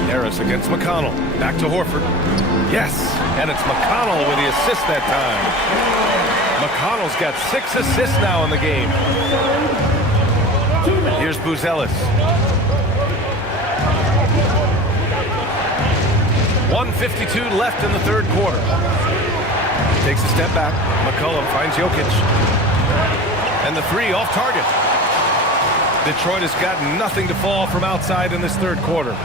Harris against McConnell. Back to Horford. Yes, and it's McConnell with the assist that time. McConnell's got 6 assists now in the game. Here's Buzelis. 1:52 left in the third quarter. Takes a step back. McCollum finds Jokic. And the 3 off target. Detroit has got nothing to fall from outside in this third quarter.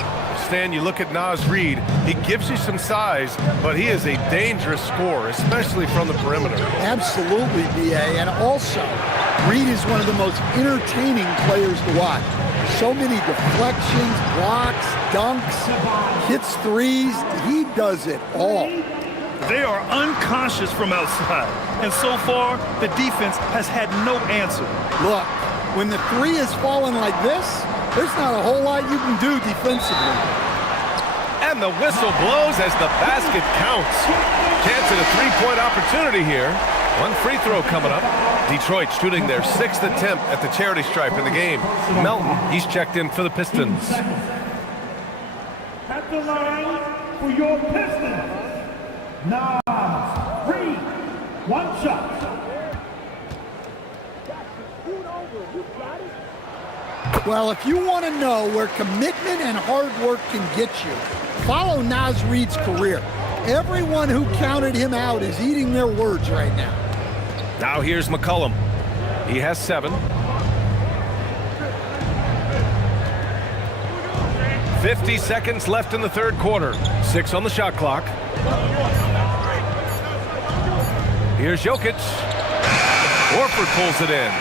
Stan, you look at Naz Reid, he gives you some size, but he is a dangerous scorer, especially from the perimeter. Absolutely, B.A. And also, Reid is one of the most entertaining players to watch. So many deflections, blocks, dunks, hits threes. He does it all. They are unconscious from outside, and so far, the defense has had no answer. Look, when the 3 is falling like this, there's not a whole lot you can do defensively. And the whistle blows as the basket counts. Chance at a 3-point opportunity here. One free throw coming up. Detroit shooting their 6th attempt at the charity stripe in the game. Melton, he's checked in for the Pistons. At the line for your Pistons, Naz Reid, 1 shot. Well, if you want to know where commitment and hard work can get you, follow Naz Reid's career. Everyone who counted him out is eating their words right now. Now here's McCollum. He has 7. 50 seconds left in the third quarter. 6 on the shot clock. Here's Jokic. Horford pulls it in.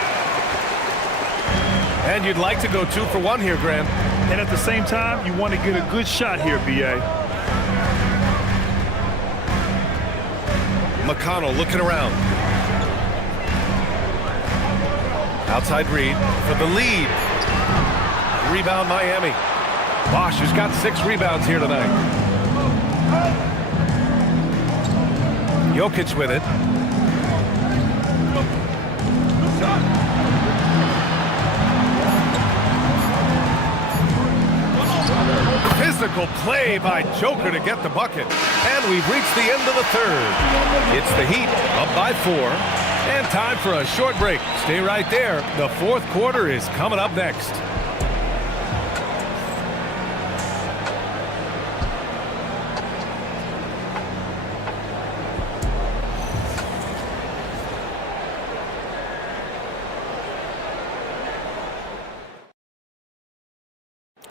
And you'd like to go 2 for 1 here, Grant. And at the same time, you want to get a good shot here, B.A. McConnell looking around. Outside Reid for the lead. Rebound Miami. Bosch, who's got 6 rebounds here tonight. Jokic with it. Physical play by Joker to get the bucket. And we've reached the end of the third. It's the Heat up by 4. And time for a short break. Stay right there. The fourth quarter is coming up next.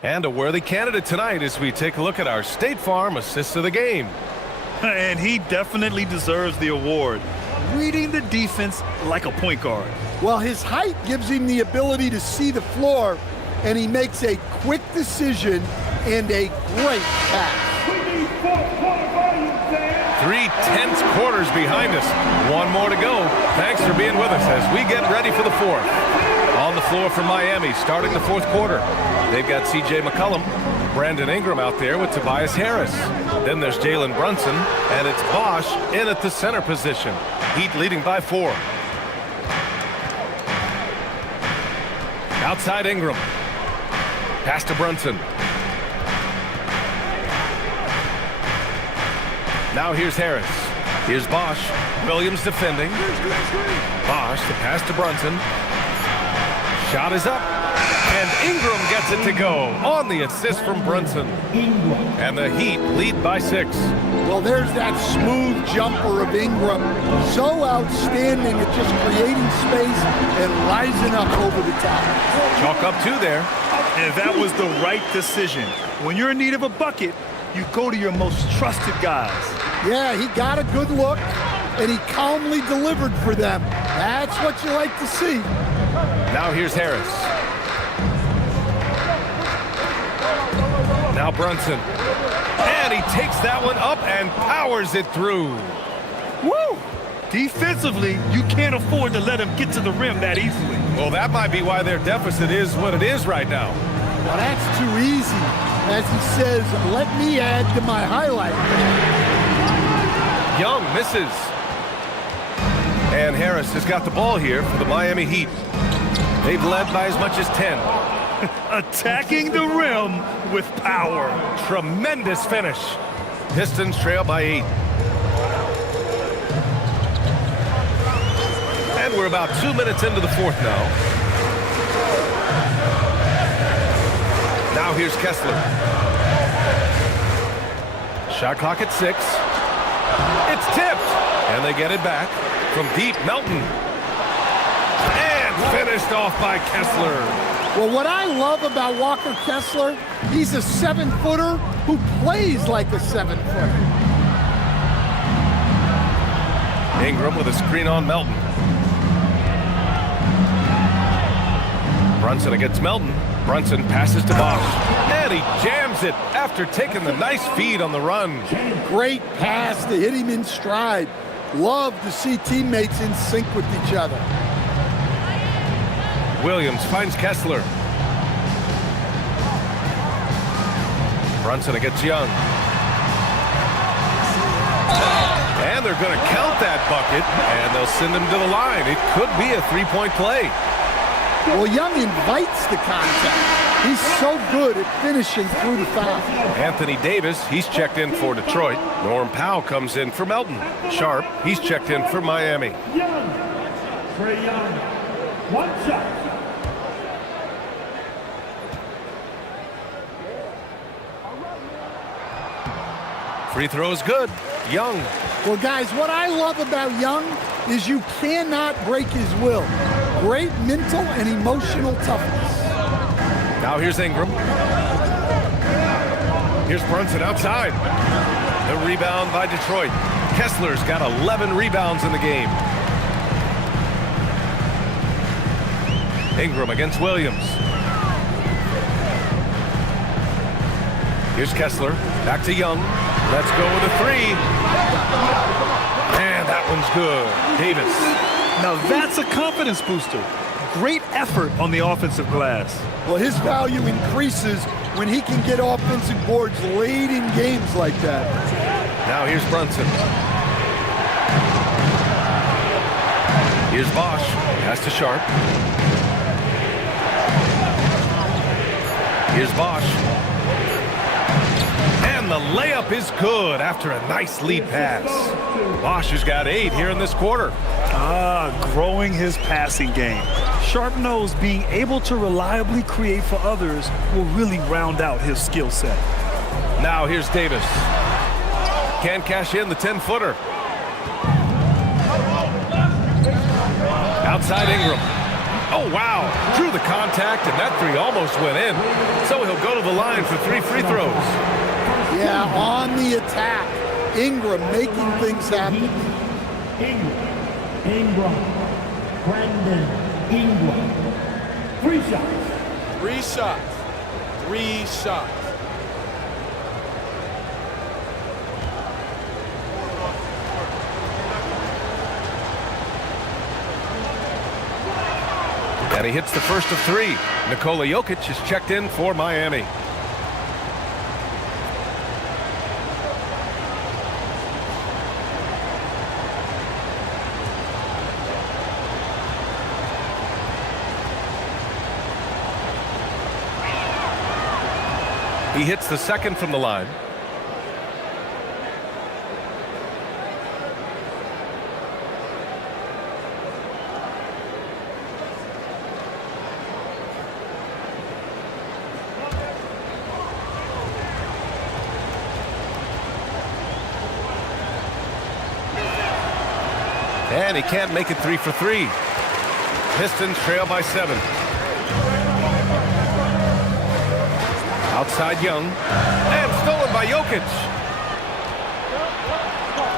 And a worthy candidate tonight as we take a look at our State Farm Assist of the Game. And he definitely deserves the award. Reading the defense like a point guard. Well, his height gives him the ability to see the floor, and he makes a quick decision and a great pass. We need fourth quarter volume, fans. 3 tense quarters behind us. One more to go. Thanks for being with us as we get ready for the fourth. On the floor for Miami, starting the fourth quarter. They've got C.J. McCollum, Brandon Ingram out there with Tobias Harris. Then there's Jalen Brunson, and it's Bosch in at the center position. Heat leading by 4. Outside Ingram. Pass to Brunson. Now here's Harris. Here's Bosch. Williams defending. Bosch, the pass to Brunson. Shot is up. And Ingram gets it to go on the assist from Brunson. And the Heat lead by 6. Well, there's that smooth jumper of Ingram. So outstanding at just creating space and rising up over the top. Chalk up 2 there. And that was the right decision. When you're in need of a bucket, you go to your most trusted guys. Yeah, he got a good look, and he calmly delivered for them. That's what you like to see. Now here's Harris. Now Brunson. And he takes that one up and powers it through. Woo! Defensively, you can't afford to let him get to the rim that easily. Well, that might be why their deficit is what it is right now. Well, that's too easy. As he says, let me add to my highlight. Young misses. And Harris has got the ball here for the Miami Heat. They've led by as much as 10. Attacking the rim with power. Tremendous finish. Pistons trail by 8. And we're about 2 minutes into the fourth now. Now here's Kessler. Shot clock at 6. It's tipped. And they get it back from deep. Melton. And finished off by Kessler. Well, what I love about Walker Kessler, he's a 7-footer who plays like a 7-footer. Ingram with a screen on Melton. Brunson against Melton. Brunson passes to Bosch. And he jams it after taking the nice feed on the run. Great pass to hit him in stride. Love to see teammates in sync with each other. Williams finds Kessler. Brunson against Young. And they're going to count that bucket, and they'll send him to the line. It could be a 3-point play. Well, Young invites the contact. He's so good at finishing through the foul. Anthony Davis, he's checked in for Detroit. Norm Powell comes in for Melton. Sharp, he's checked in for Miami. Young. Trae Young. One shot. Free throw is good. Young. Well, guys, what I love about Young is you cannot break his will. Great mental and emotional toughness. Now here's Ingram. Here's Brunson outside. The rebound by Detroit. Kessler's got 11 rebounds in the game. Ingram against Williams. Here's Kessler. Back to Young. Let's go with a 3. And that one's good. Davis. Now that's a confidence booster. Great effort on the offensive glass. Well, his value increases when he can get offensive boards late in games like that. Now here's Brunson. Here's Bosch. Pass to Sharp. Here's Bosch. And the layup is good after a nice lead pass. Bosch has got 8 here in this quarter. Growing his passing game. Sharp knows being able to reliably create for others will really round out his skill set. Now here's Davis. Can't cash in the 10-footer. Outside Ingram. Oh, wow. Drew the contact, and that 3 almost went in. So he'll go to the line for 3 free throws. Yeah, on the attack. Ingram making things happen. Ingram. Brandon Ingram. 3 shots. 3 shots. 3 shots. And he hits the first of 3. Nikola Jokic is checked in for Miami. He hits the second from the line. And he can't make it 3 for 3. Pistons trail by 7. Outside Young. And stolen by Jokic.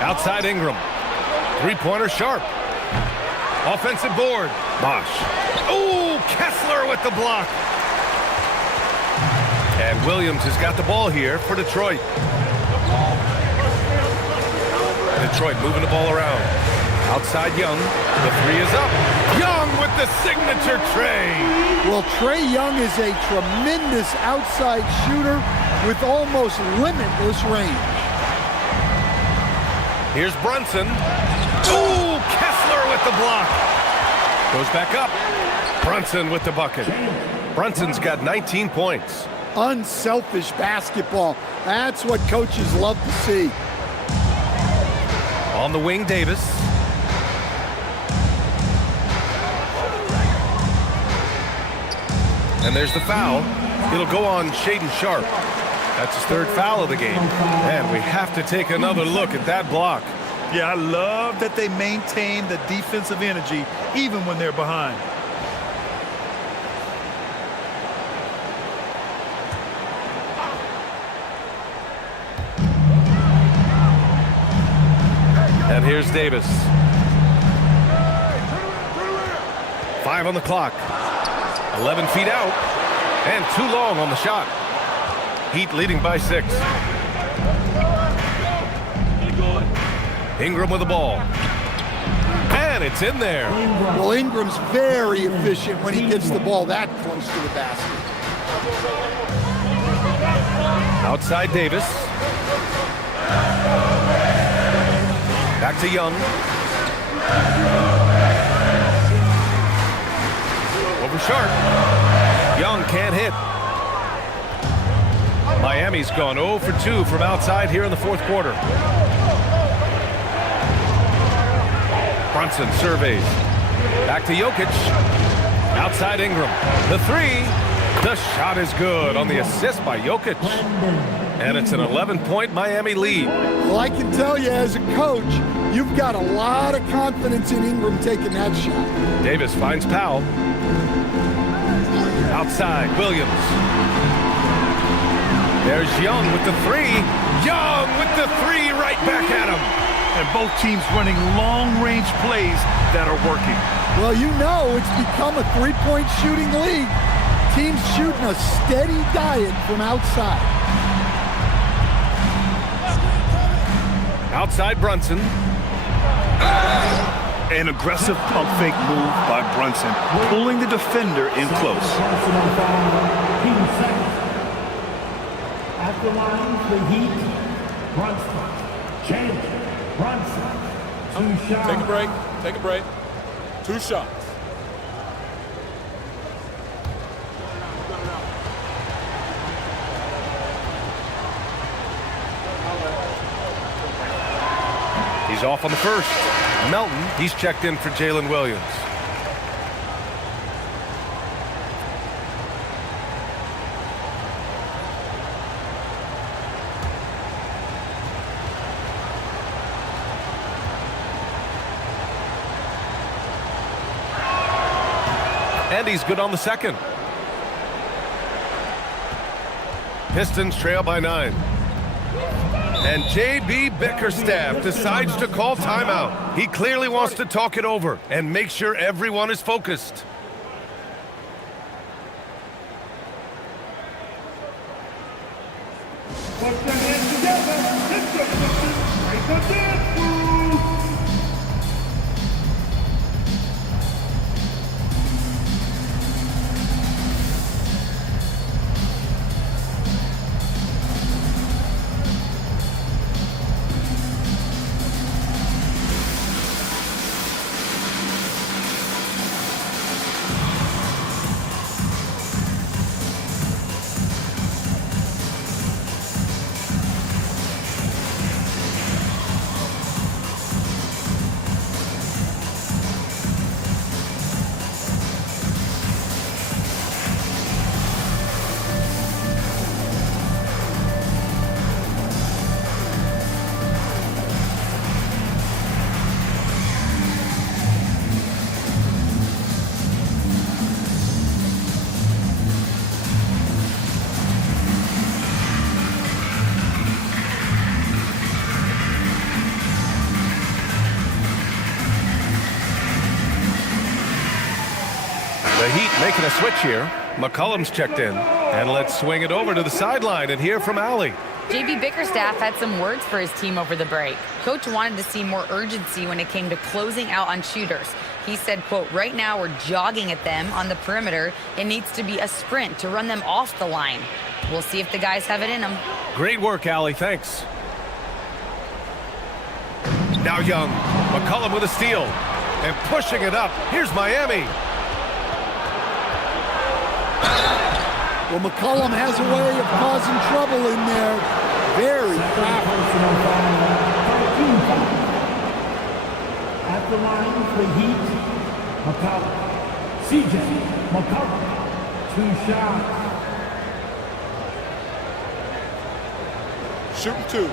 Outside Ingram. 3-pointer Sharp. Offensive board. Bosch. Ooh, Kessler with the block. And Williams has got the ball here for Detroit. Detroit moving the ball around. Outside Young. The 3 is up. Young with the signature tray. Well, Trae Young is a tremendous outside shooter with almost limitless range. Here's Brunson. Ooh, Kessler with the block. Goes back up. Brunson with the bucket. Brunson's got 19 points. Unselfish basketball. That's what coaches love to see. On the wing, Davis. And there's the foul. It'll go on Shaedon Sharp. That's his 3rd foul of the game. And we have to take another look at that block. Yeah, I love that they maintain the defensive energy even when they're behind. And here's Davis. 5 on the clock. 11 feet out. And too long on the shot. Heat leading by 6. Ingram with the ball. And it's in there. Well, Ingram's very efficient when he gets the ball that close to the basket. Outside Davis. Back to Young. Over Sharp. Young can't hit. Miami's gone 0 for 2 from outside here in the 4th quarter. Brunson surveys. Back to Jokic. Outside Ingram. The 3. The shot is good on the assist by Jokic. And it's an 11-point Miami lead. Well, I can tell you as a coach, you've got a lot of confidence in Ingram taking that shot. Davis finds Powell. Outside, Williams. There's Young with the 3. Young with the 3 right back at him. And both teams running long-range plays that are working. Well, you know it's become a 3-point shooting league. Teams shooting a steady diet from outside. Outside Brunson. An aggressive pump fake move by Brunson, pulling the defender in close. At the line, the Heat, Brunson. Change. Brunson. 2 shots. Take a break. Take a break. 2 shots. He's off on the first. Melton, he's checked in for Jalen Williams. And he's good on the second. Pistons trail by 9. And J.B. Bickerstaff decides to call timeout. He clearly wants to talk it over and make sure everyone is focused. Put your hands together. Hit the Pistons. Break the dance move. The Heat making a switch here. McCollum's checked in. And let's swing it over to the sideline and hear from Allie. J.B. Bickerstaff had some words for his team over the break. Coach wanted to see more urgency when it came to closing out on shooters. He said, quote, right now we're jogging at them on the perimeter. It needs to be a sprint to run them off the line. We'll see if the guys have it in them. Great work, Allie. Thanks. Now Young. McCollum with a steal. And pushing it up. Here's Miami. Well, McCollum has a way of causing trouble in there. Very crafty. At the line for the Heat, McCollum. CJ McCollum. 2 shots. Shooting 2.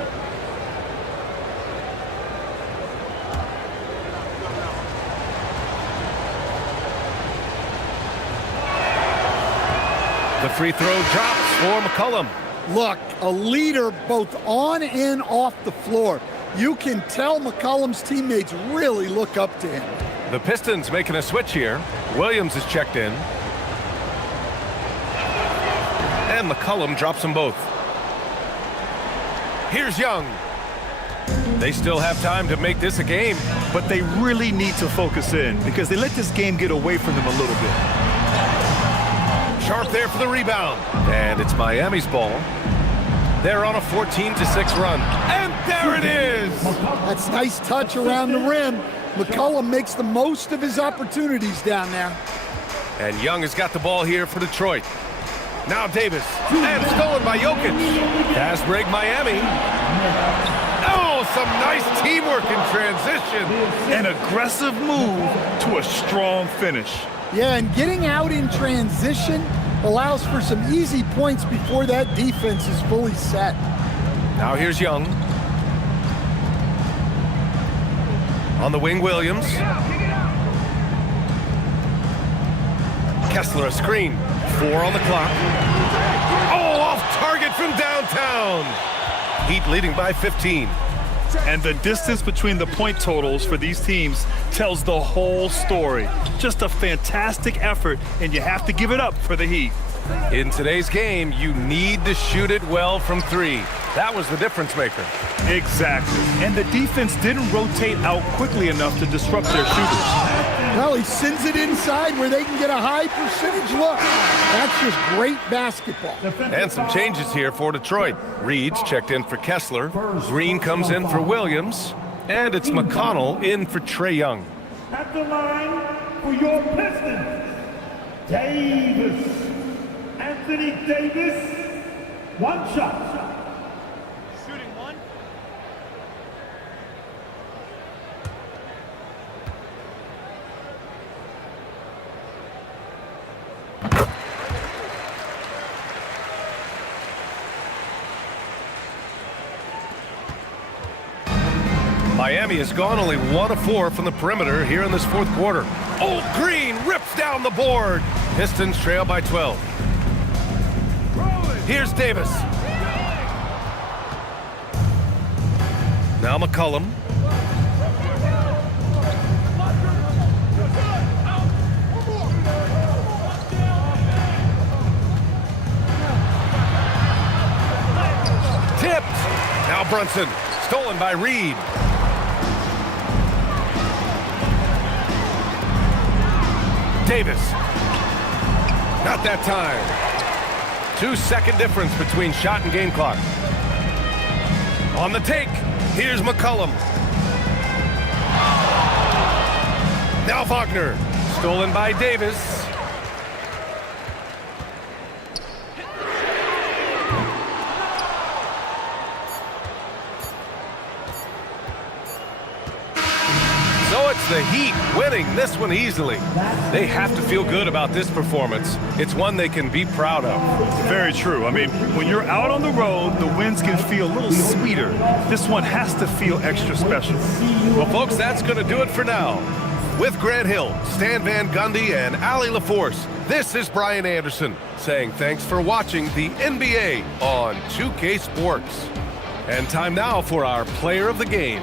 The free throw drops for McCollum. Look, a leader both on and off the floor. You can tell McCollum's teammates really look up to him. The Pistons making a switch here. Williams is checked in. And McCollum drops them both. Here's Young. They still have time to make this a game. But they really need to focus in because they let this game get away from them a little bit. Sharp there for the rebound. And it's Miami's ball. They're on a 14-6 run. And there it is! That's nice touch around the rim. McCollum makes the most of his opportunities down there. And Young has got the ball here for Detroit. Now Davis. And stolen by Jokic. Pass break Miami. Oh, some nice teamwork in transition. An aggressive move to a strong finish. Yeah, and getting out in transition allows for some easy points before that defense is fully set. Now here's Young. On the wing, Williams. Kessler a screen. 4 on the clock. Oh, off target from downtown. Heat leading by 15. And the distance between the point totals for these teams tells the whole story. Just a fantastic effort, and you have to give it up for the Heat. In today's game, you need to shoot it well from 3. That was the difference maker. Exactly. And the defense didn't rotate out quickly enough to disrupt their shooters. Well, he sends it inside where they can get a high percentage look. That's just great basketball. And some changes here for Detroit. Reed's checked in for Kessler. Green comes in for Williams. And it's McConnell in for Trae Young. At the line for your Pistons, Davis. Anthony Davis, one shot. Shooting one. Miami has gone only 1 of 4 from the perimeter here in this fourth quarter. Oh, Green rips down the board. Pistons trail by 12. Here's Davis. Now McCollum. Tipped. Now Brunson. Stolen by Reed. Davis. Not that time. 2-second difference between shot and game clock. On the take, here's McCollum. Now Wagner. Stolen by Davis. So it's the Heat winning this one easily. They have to feel good about this performance. It's one they can be proud of. Very true. I mean, when you're out on the road, the wins can feel a little sweeter. This one has to feel extra special. Well, folks, that's going to do it for now. With Grant Hill, Stan Van Gundy, and Allie LaForce, this is Brian Anderson saying thanks for watching the NBA on 2K Sports. And time now for our player of the game.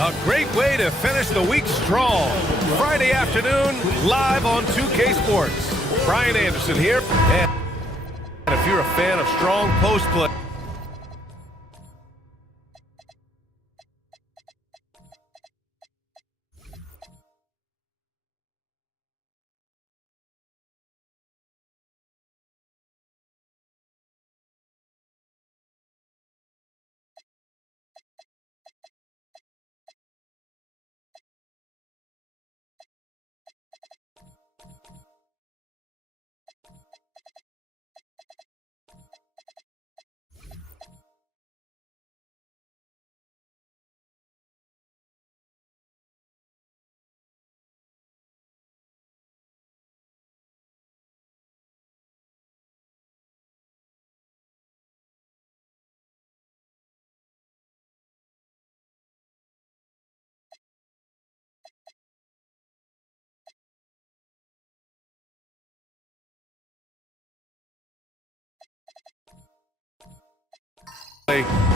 A great way to finish the week strong. Friday afternoon, live on 2K Sports. Brian Anderson here. And if you're a fan of strong post play,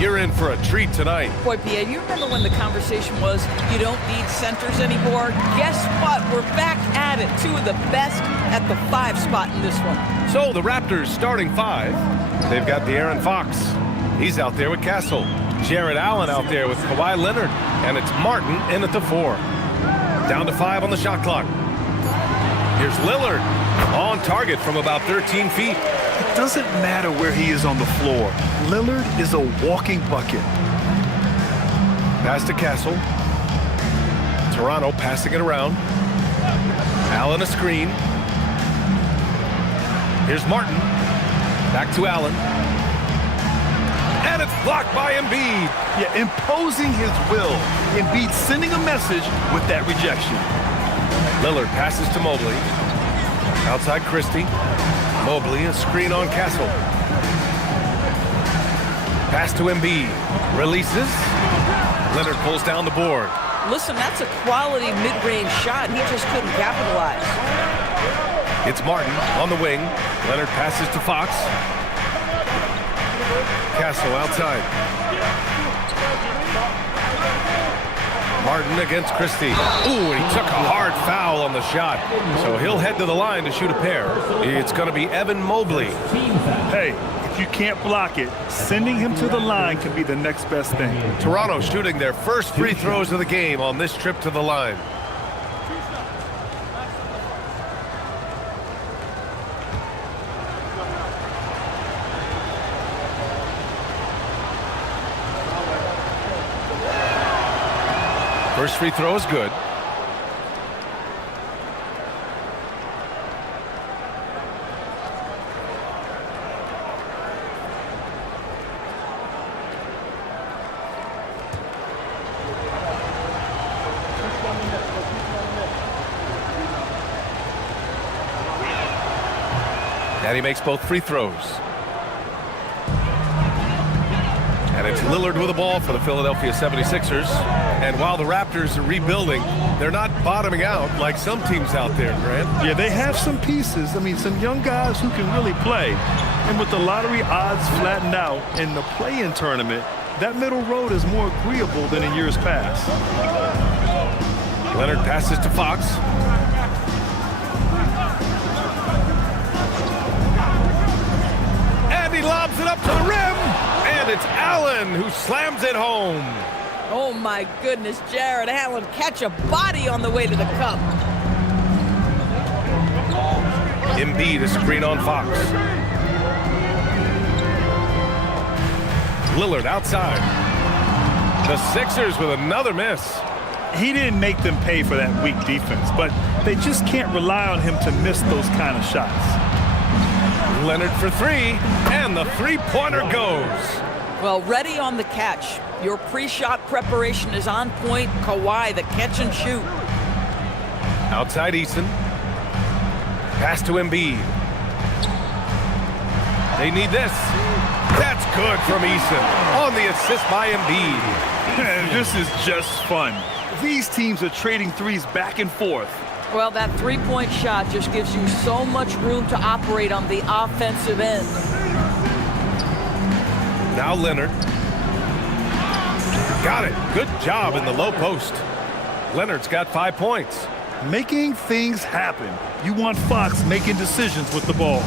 you're in for a treat tonight. Boy, Pierre, you remember when the conversation was, you don't need centers anymore? Guess what? We're back at it. Two of the best at the 5 spot in this one. So the Raptors starting 5. They've got De'Aaron Fox. He's out there with Castle. Jared Allen out there with Kawhi Leonard. And it's Martin in at the 4. Down to 5 on the shot clock. Here's Lillard on target from about 13 feet. It doesn't matter where he is on the floor. Lillard is a walking bucket. Pass to Castle. Toronto passing it around. Allen a screen. Here's Martin. Back to Allen. And it's blocked by Embiid. Yeah, imposing his will. Embiid sending a message with that rejection. Lillard passes to Mobley. Outside Christie. Mobley, a screen on Castle. Pass to Embiid. Releases. Leonard pulls down the board. Listen, that's a quality mid-range shot. He just couldn't capitalize. It's Martin on the wing. Leonard passes to Fox. Castle outside. Martin against Christie. Ooh, and he took a hard foul on the shot. So he'll head to the line to shoot a pair. It's going to be Evan Mobley. Hey, if you can't block it, sending him to the line can be the next best thing. Toronto shooting their first free throws of the game on this trip to the line. First free throw is good. And he makes both free throws. And it's Lillard with the ball for the Philadelphia 76ers. And while the Raptors are rebuilding, they're not bottoming out like some teams out there, Grant. Yeah, they have some pieces. I mean, some young guys who can really play. And with the lottery odds flattened out in the play-in tournament, that middle road is more agreeable than in years past. Leonard passes to Fox. And he lobs it up to the rim. And it's Allen who slams it home. Oh, my goodness, Jared Allen catch a body on the way to the cup. Embiid is screen on Fox. Lillard outside. The Sixers with another miss. He didn't make them pay for that weak defense, but they just can't rely on him to miss those kind of shots. Leonard for three, and the three-pointer goes. Well, ready on the catch. Your pre-shot preparation is on point. Kawhi, the catch and shoot. Outside Eason. Pass to Embiid. They need this. That's good from Eason on the assist by Embiid. And this is just fun. These teams are trading threes back and forth. Well, that three-point shot just gives you so much room to operate on the offensive end. Now Leonard. Got it. Good job in the low post. Leonard's got 5 points. Making things happen. You want Fox making decisions with the ball.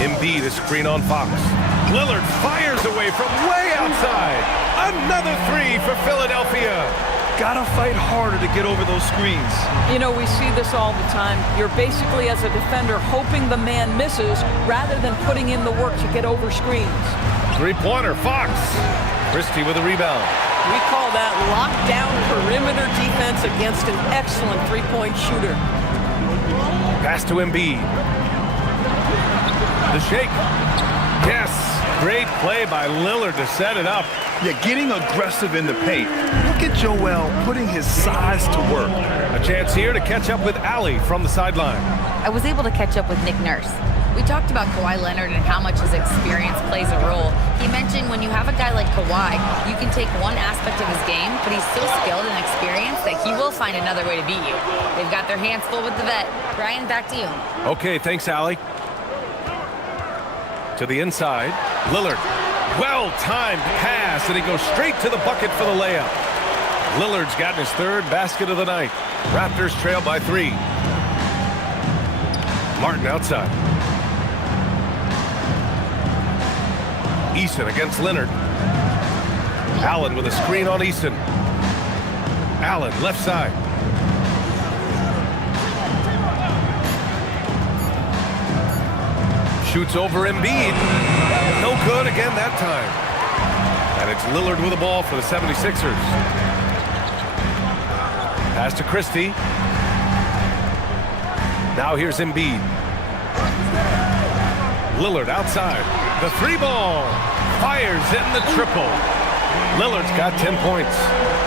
Embiid is screen on Fox. Lillard fires away from way outside. Another three for Philadelphia. Gotta fight harder to get over those screens. You know, we see this all the time. You're basically, as a defender, hoping the man misses rather than putting in the work to get over screens. Three-pointer, Fox. Christie with a rebound. We call that lockdown perimeter defense against an excellent three-point shooter. Pass to Embiid. The shake. Yes. Great play by Lillard to set it up. Yeah, getting aggressive in the paint. Look at Joel putting his size to work. A chance here to catch up with Allie from the sideline. I was able to catch up with Nick Nurse. We talked about Kawhi Leonard and how much his experience plays a role. He mentioned when you have a guy like Kawhi, you can take one aspect of his game, but he's so skilled and experienced that he will find another way to beat you. They've got their hands full with the vet. Brian, back to you. Okay, thanks, Allie. To the inside, Lillard. Well-timed pass, and he goes straight to the bucket for the layup. Lillard's gotten his third basket of the night. Raptors trail by 3. Martin outside. Eason against Leonard. Allen with a screen on Eason. Allen left side. Shoots over Embiid. No good again that time. And it's Lillard with the ball for the 76ers. Pass to Christie. Now here's Embiid. Lillard outside. The three ball. Fires in the triple. Lillard's got 10 points.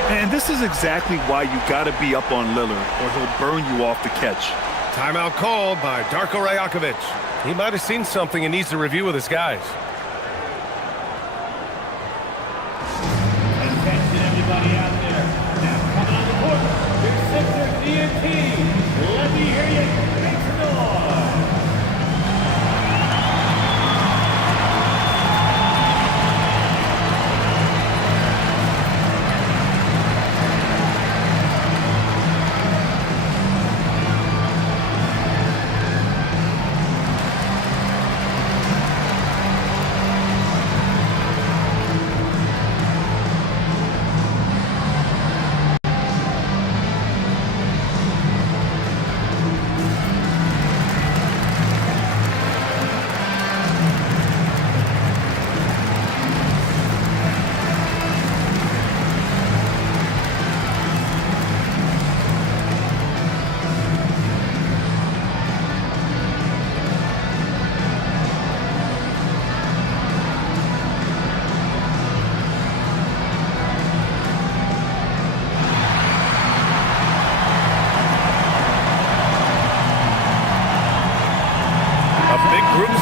And this is exactly why you got to be up on Lillard, or he'll burn you off the catch. Timeout called by Darko Rajakovic. He might have seen something and needs to review with his guys. Attention, everybody out there. Now coming on the court, your Sixers DNT. Let me hear you make some noise.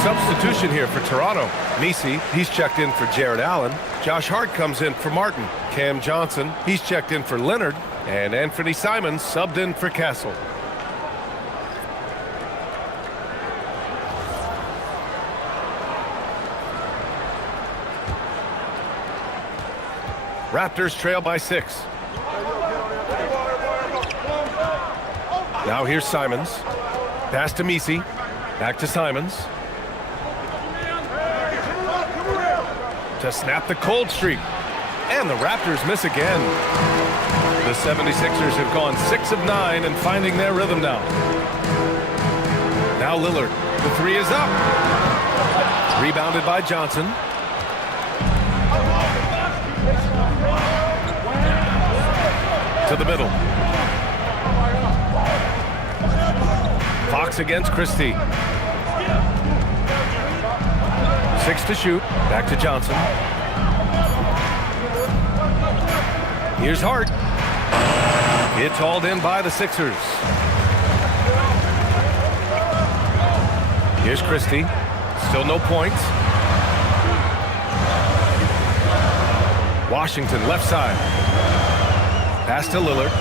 substitution here for Toronto. Misi, he's checked in for Jared Allen. Josh Hart comes in for Martin. Cam Johnson, he's checked in for Leonard. And Anthony Simons subbed in for Castle. Raptors trail by 6. Now here's Simons. Pass to Misi. Back to Simons. To snap the cold streak. And the Raptors miss again. The 76ers have gone 6 of 9 and finding their rhythm now. Now Lillard. The 3 is up. Rebounded by Johnson. To the middle. Fox against Christie. 6 to shoot. Back to Johnson. Here's Hart. It's hauled in by the Sixers. Here's Christie. Still no points. Washington left side. Pass to Lillard.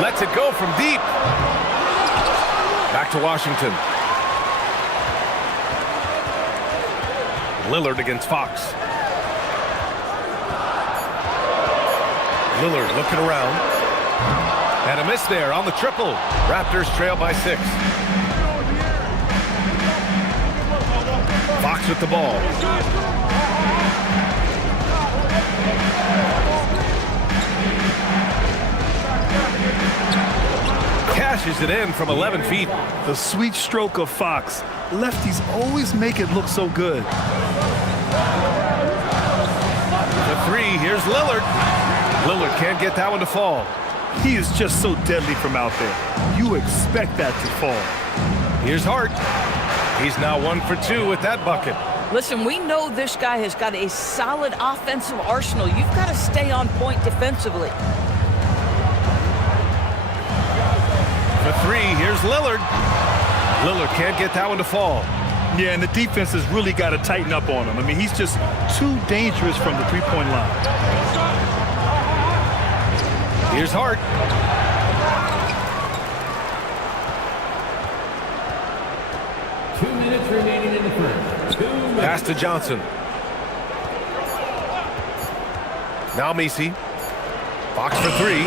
Lets it go from deep. Back to Washington. Lillard against Fox. Lillard looking around. And a miss there on the triple. Raptors trail by 6. Fox with the ball. Cashes it in from 11 feet. The sweet stroke of Fox. Lefties always make it look so good. The 3, here's Lillard. Lillard can't get that one to fall. He is just so deadly from out there. You expect that to fall. Here's Hart. He's now 1 for 2 with that bucket. Listen, we know this guy has got a solid offensive arsenal. You've got to stay on point defensively. The 3, here's Lillard. Lillard can't get that one to fall. Yeah, and the defense has really got to tighten up on him. I mean, he's just too dangerous from the three-point line. Here's Hart. Remaining in the first. Pass to Johnson. Now Misi. Fox for 3.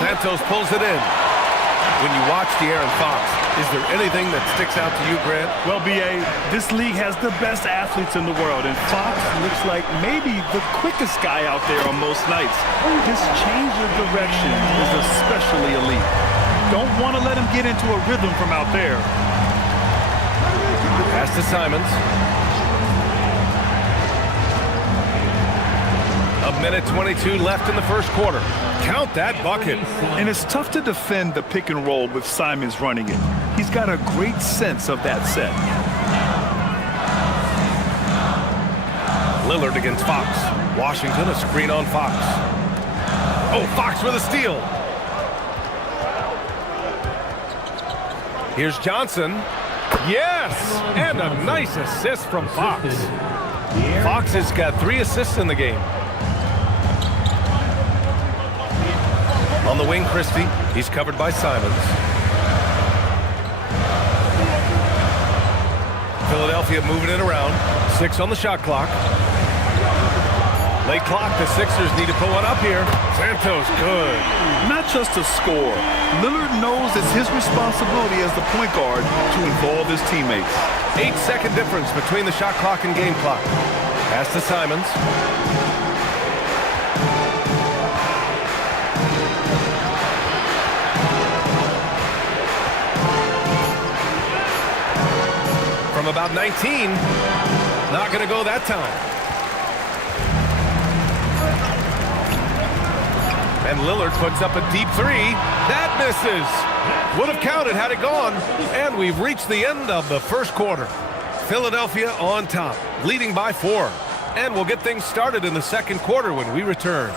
Santos pulls it in. When you watch De'Aaron Fox, is there anything that sticks out to you, Grant? Well, B.A., this league has the best athletes in the world, and Fox looks like maybe the quickest guy out there on most nights. His change of direction is especially elite. Don't want to let him get into a rhythm from out there. Pass to Simons. A minute 22 left in the first quarter. Count that bucket. And it's tough to defend the pick and roll with Simons running it. He's got a great sense of that set. Lillard against Fox. Washington, a screen on Fox. Oh, Fox with a steal. Here's Johnson. Yes! And a nice assist from Fox. Fox has got 3 assists in the game. On the wing, Christie. He's covered by Simons. Philadelphia moving it around. 6 on the shot clock. Late clock. The Sixers need to put one up here. Santos, good. Not just a score. Lillard knows it's his responsibility as the point guard to involve his teammates. 8-second difference between the shot clock and game clock. Pass to Simons. From about 19, not going to go that time. And Lillard puts up a deep 3. That misses. Would have counted had it gone. And we've reached the end of the first quarter. Philadelphia on top, leading by 4. And we'll get things started in the second quarter when we return.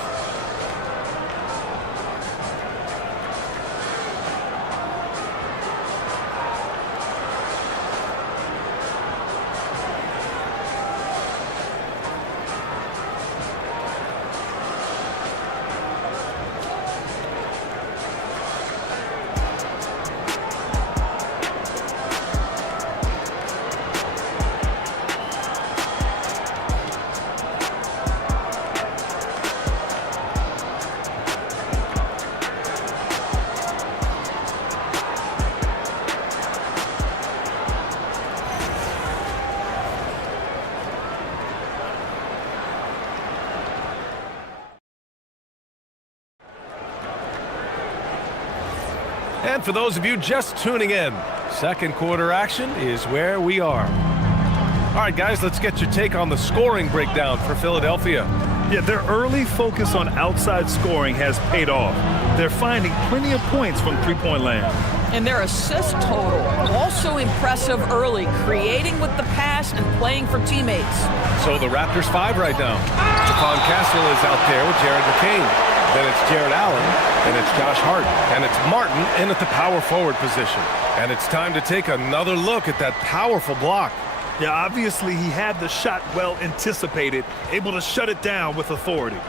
And for those of you just tuning in, second quarter action is where we are. All right, guys, let's get your take on the scoring breakdown for Philadelphia. Yeah, their early focus on outside scoring has paid off. They're finding plenty of points from three-point land. And their assist total, also impressive early, creating with the pass and playing for teammates. So the Raptors 5 right now. Stephon Castle is out there with Jared McCain. Then it's Jared Allen, and it's Josh Hart, and it's Martin in at the power forward position. And it's time to take another look at that powerful block. Yeah, obviously he had the shot well anticipated, able to shut it down with authority.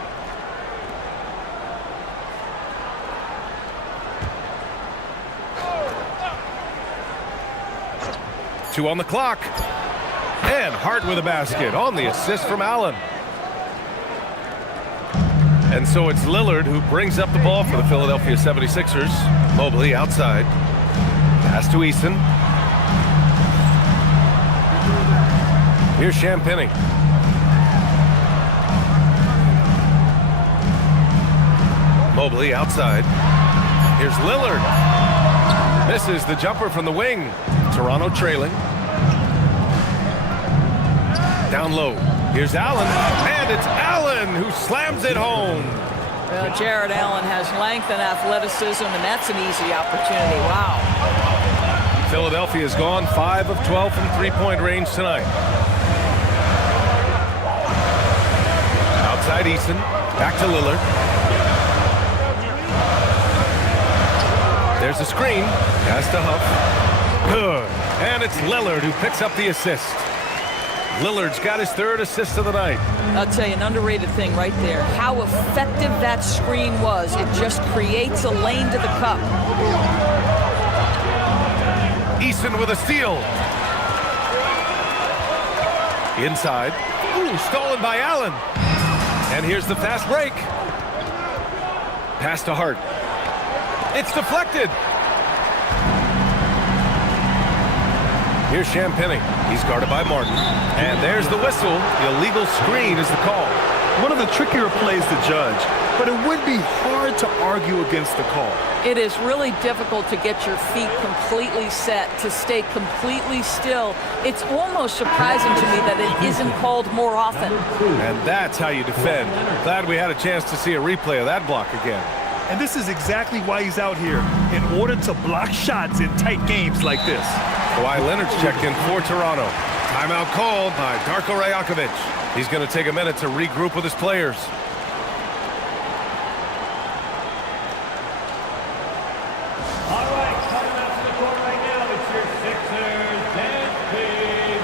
Two on the clock. And Hart with a basket on the assist from Allen. And so it's Lillard who brings up the ball for the Philadelphia 76ers. Mobley outside. Pass to Eason. Here's Champagnie. Mobley outside. Here's Lillard. Misses the jumper from the wing. Toronto trailing. Down low. Here's Allen. And it's Allen who slams it home. Well, Jared Allen has length and athleticism, and that's an easy opportunity. Wow. Philadelphia's gone 5 of 12 from three-point range tonight. Outside Eason. Back to Lillard. There's a screen. Pass to Huff. Good. And it's Lillard who picks up the assist. Lillard's got his third assist of the night. I'll tell you, an underrated thing right there. How effective that screen was. It just creates a lane to the cup. Eason with a steal. Inside. Ooh, stolen by Allen. And here's the fast break. Pass to Hart. It's deflected. Here's Champagnie. He's guarded by Martin. And there's the whistle. The illegal screen is the call. One of the trickier plays to judge, but it would be hard to argue against the call. It is really difficult to get your feet completely set, to stay completely still. It's almost surprising to me that it isn't called more often. And that's how you defend. Glad we had a chance to see a replay of that block again. And this is exactly why he's out here, in order to block shots in tight games like this. Kawhi Leonard's checked in for Toronto. Timeout called by Darko Rajakovic. He's going to take a minute to regroup with his players. All right, coming out to the court right now, it's your Sixers dance team.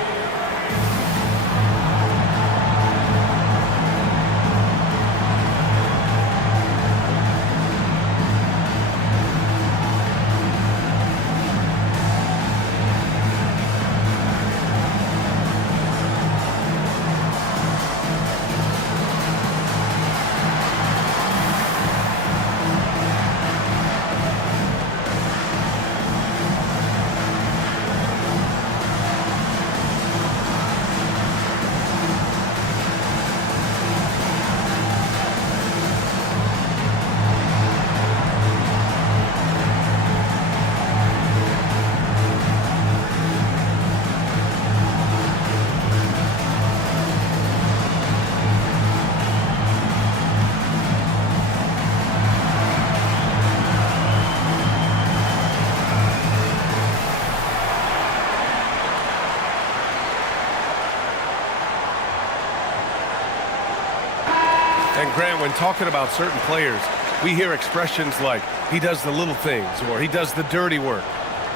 And Grant, when talking about certain players, we hear expressions like, he does the little things, or he does the dirty work.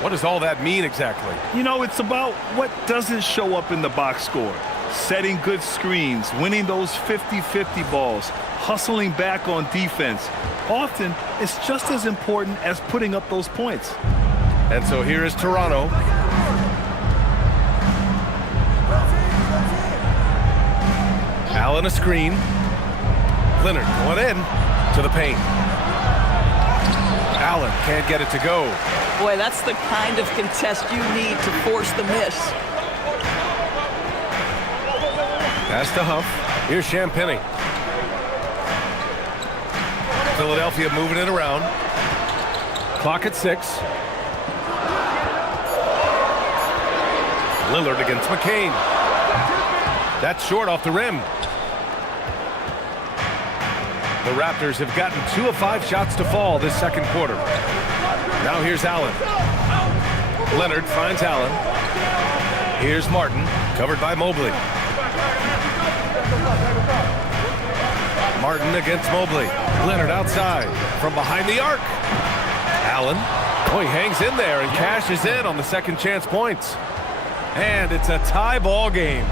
What does all that mean exactly? You know, it's about what doesn't show up in the box score. Setting good screens, winning those 50-50 balls, hustling back on defense. Often, it's just as important as putting up those points. And so here is Toronto. Allen a screen. Leonard going in to the paint. Allen can't get it to go. Boy, that's the kind of contest you need to force the miss. Pass to Huff. Here's Champagnie. Philadelphia moving it around. Clock at 6. Lillard against McCain. That's short off the rim. The Raptors have gotten 2 of 5 shots to fall this second quarter. Now here's Allen. Leonard finds Allen. Here's Martin, covered by Mobley. Martin against Mobley. Leonard outside from behind the arc. Allen. Oh, he hangs in there and cashes in on the second chance points. And it's a tie ball game.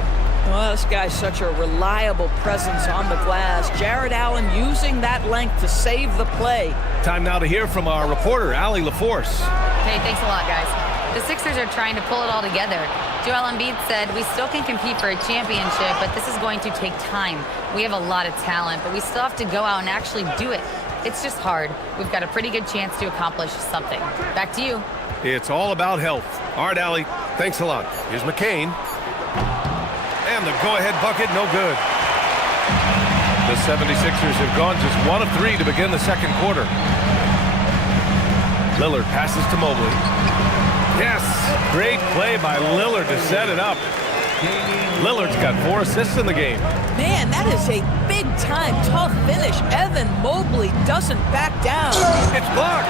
Well, this guy's such a reliable presence on the glass. Jared Allen using that length to save the play. Time now to hear from our reporter, Allie LaForce. Hey, thanks a lot, guys. The Sixers are trying to pull it all together. Joel Embiid said, we still can compete for a championship, but this is going to take time. We have a lot of talent, but we still have to go out and actually do it. It's just hard. We've got a pretty good chance to accomplish something. Back to you. It's all about health. All right, Allie, thanks a lot. Here's McCain. And the go-ahead bucket, no good. The 76ers have gone just 1 of 3 to begin the second quarter. Lillard passes to Mobley. Yes, great play by Lillard to set it up. Lillard's got 4 assists in the game. Man, that is a big-time tough finish. Evan Mobley doesn't back down. It's blocked.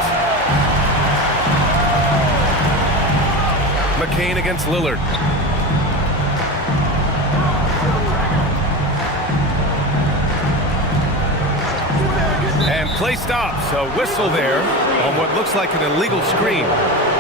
McCain against Lillard. And play stops. A whistle there on what looks like an illegal screen.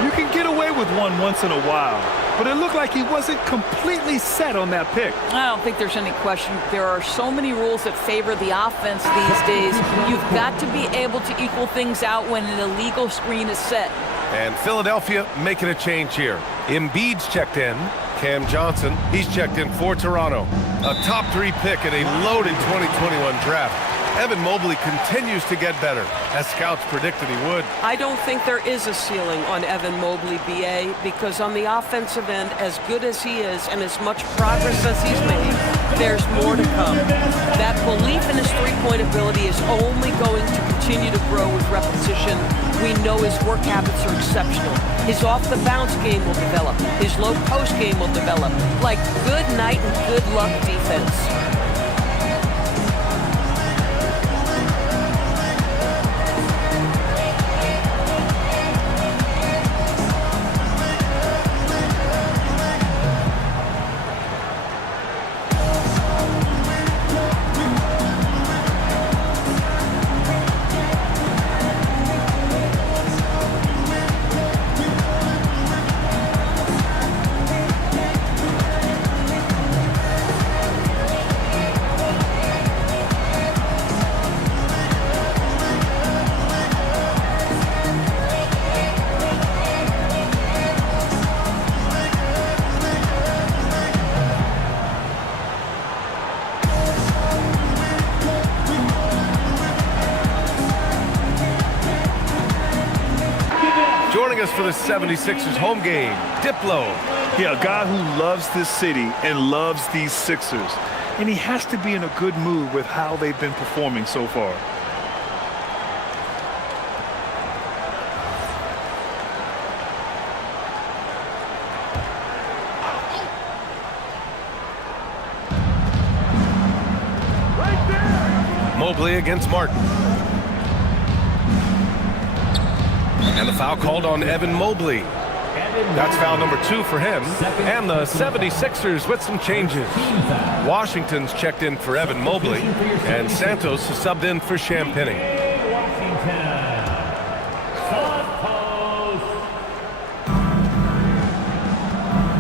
You can get away with one once in a while, but it looked like he wasn't completely set on that pick. I don't think there's any question. There are so many rules that favor the offense these days. You've got to be able to equal things out when an illegal screen is set. And Philadelphia making a change here. Embiid's checked in. Cam Johnson, he's checked in for Toronto. A top 3 pick in a loaded 2021 draft. Evan Mobley continues to get better, as scouts predicted he would. I don't think there is a ceiling on Evan Mobley, BA, because on the offensive end, as good as he is and as much progress as he's made, there's more to come. That belief in his three-point ability is only going to continue to grow with repetition. We know his work habits are exceptional. His off-the-bounce game will develop. His low-post game will develop. Like good night and good luck defense. Joining us for the 76ers home game, Diplo. Yeah, a guy who loves this city and loves these Sixers. And he has to be in a good mood with how they've been performing so far. Mobley against Martin. And the foul called on Evan Mobley. That's foul number 2 for him. And the 76ers with some changes. Washington's checked in for Evan Mobley. And Santos is subbed in for Champagny.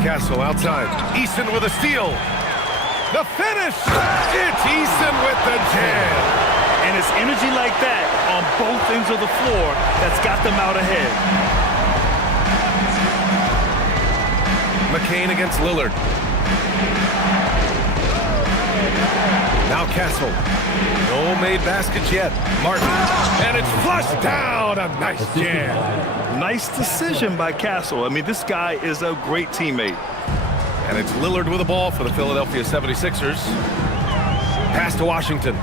Castle outside. Easton with a steal. The finish! It's Easton with the jam. And it's energy like that on both ends of the floor that's got them out ahead. McCain against Lillard. Now Castle. No made baskets yet. Martin. And it's flushed down. A nice jam. Nice decision by Castle. I mean, this guy is a great teammate. And it's Lillard with the ball for the Philadelphia 76ers. Pass to Washington.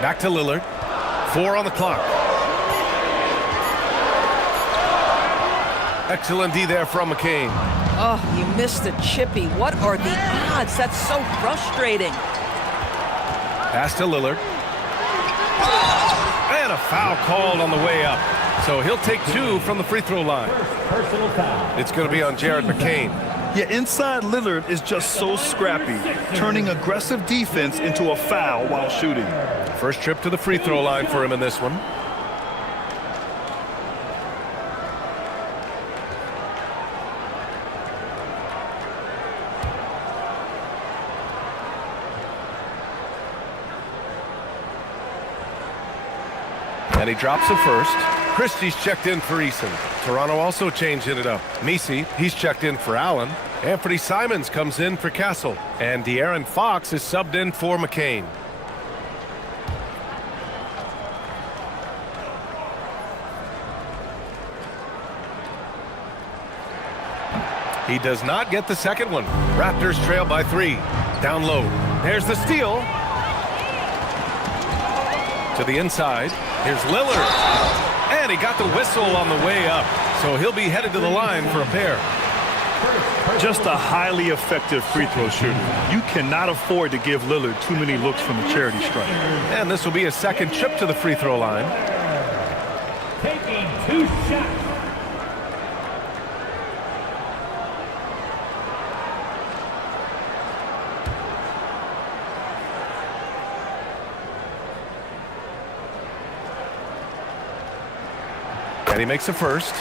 Back to Lillard. 4 on the clock. Excellent D there from McCain. Oh, you missed the chippy. What are the odds? That's so frustrating. Pass to Lillard. And a foul called on the way up. So he'll take 2 from the free throw line. It's going to be on Jared McCain. Yeah, inside Lillard is just so scrappy, turning aggressive defense into a foul while shooting. First trip to the free throw line for him in this one. And he drops the first. Christie's checked in for Eason. Toronto also changing it up. Misi, he's checked in for Allen. Anthony Simons comes in for Castle. And De'Aaron Fox is subbed in for McCain. He does not get the second one. Raptors trail by 3. Down low. There's the steal. To the inside. Here's Lillard. And he got the whistle on the way up. So he'll be headed to the line for a pair. Just a highly effective free throw shooter. You cannot afford to give Lillard too many looks from the charity stripe. And this will be a second trip to the free throw line. Taking 2 shots. And he makes the first.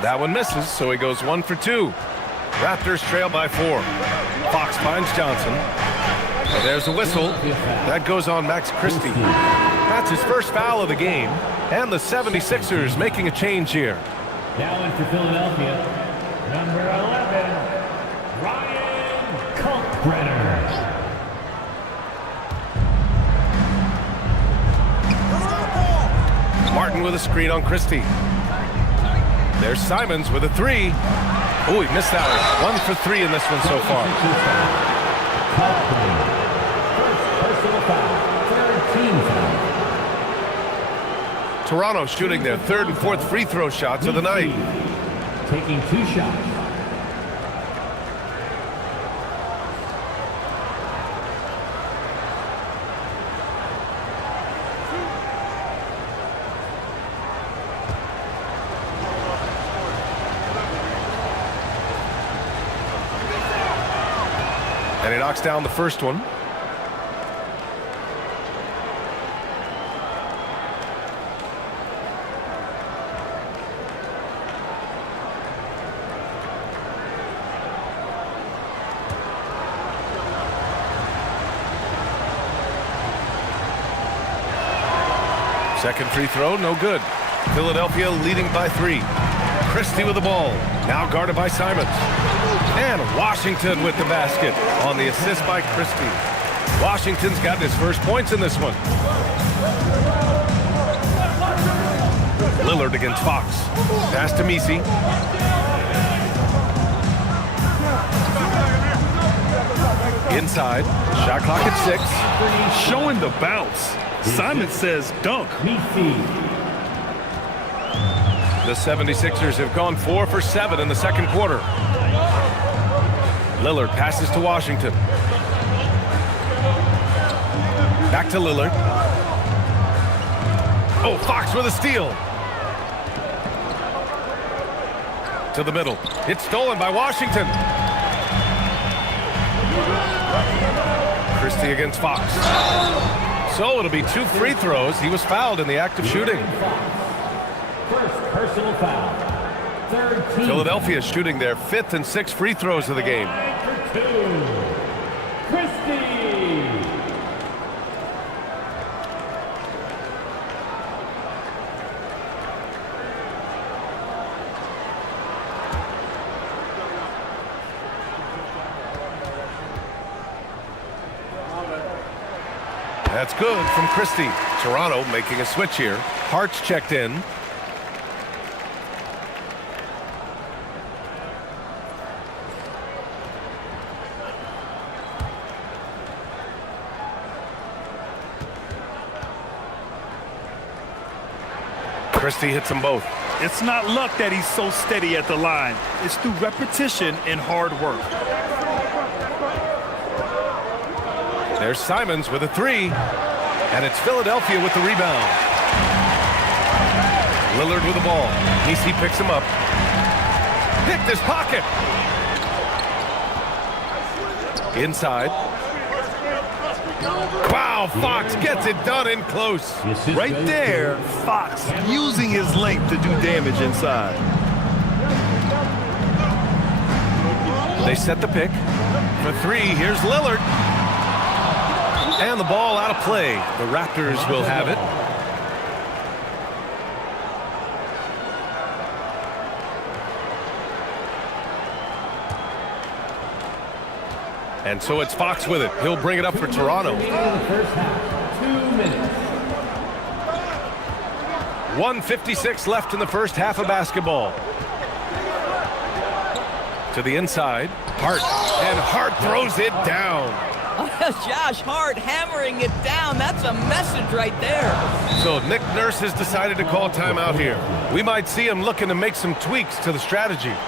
That one misses, so he goes 1 for 2. Raptors trail by 4. Fox finds Johnson. And there's a whistle. That goes on Max Christie. That's his first foul of the game. And the 76ers making a change here. Now in for Philadelphia, number 11, Ryan Kalkbrenner. Martin with a screen on Christie. There's Simons with a 3. Oh, he missed that one. 1 for 3 in this one so far. Personal foul, 13 foul. Toronto shooting their 3rd and 4th free throw shots of the night. Taking 2 shots. And he knocks down the first one. Second free throw, no good. Philadelphia leading by 3. Christie with the ball. Now guarded by Simons. And Washington with the basket on the assist by Christie. Washington's got his first points in this one. Lillard against Fox. Pass to Misi. Inside. Shot clock at 6. Showing the bounce. Simon says dunk. The 76ers have gone 4 for 7 in the second quarter. Lillard passes to Washington. Back to Lillard. Oh, Fox with a steal. To the middle. It's stolen by Washington. Christie against Fox. So it'll be 2 free throws. He was fouled in the act of shooting. First personal foul. 13. Philadelphia shooting their 5th and 6th free throws of the game. 2. Christie. That's good from Christie. Toronto making a switch here. Hart's checked in. Christie hits them both. It's not luck that he's so steady at the line. It's through repetition and hard work. There's Simons with a three. And it's Philadelphia with the rebound. Lillard with the ball. Nisi picks him up. Picked his pocket. Inside. Wow, Fox gets it done in close. Right there, Fox using his length to do damage inside. They set the pick. For three, here's Lillard. And the ball out of play. The Raptors will have it. And so it's Fox with it. He'll bring it up for Toronto. First half, 2 minutes. 1:56 left in the first half of basketball. To the inside. Hart. And Hart throws it down. Josh Hart hammering it down. That's a message right there. So Nick Nurse has decided to call timeout here. We might see him looking to make some tweaks to the strategy. All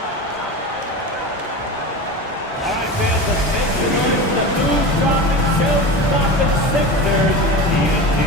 right, fans, let's make some noise for the move-dropping, show-stopping Sixers, TNT.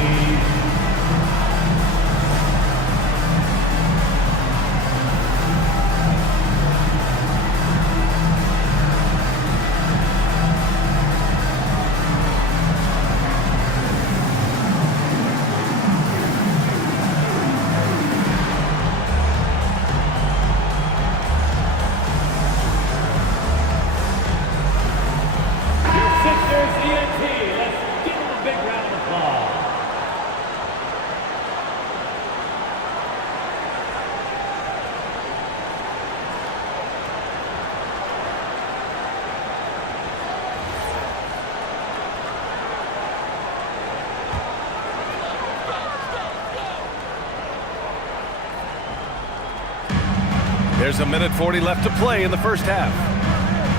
There's a minute 40 left to play in the first half.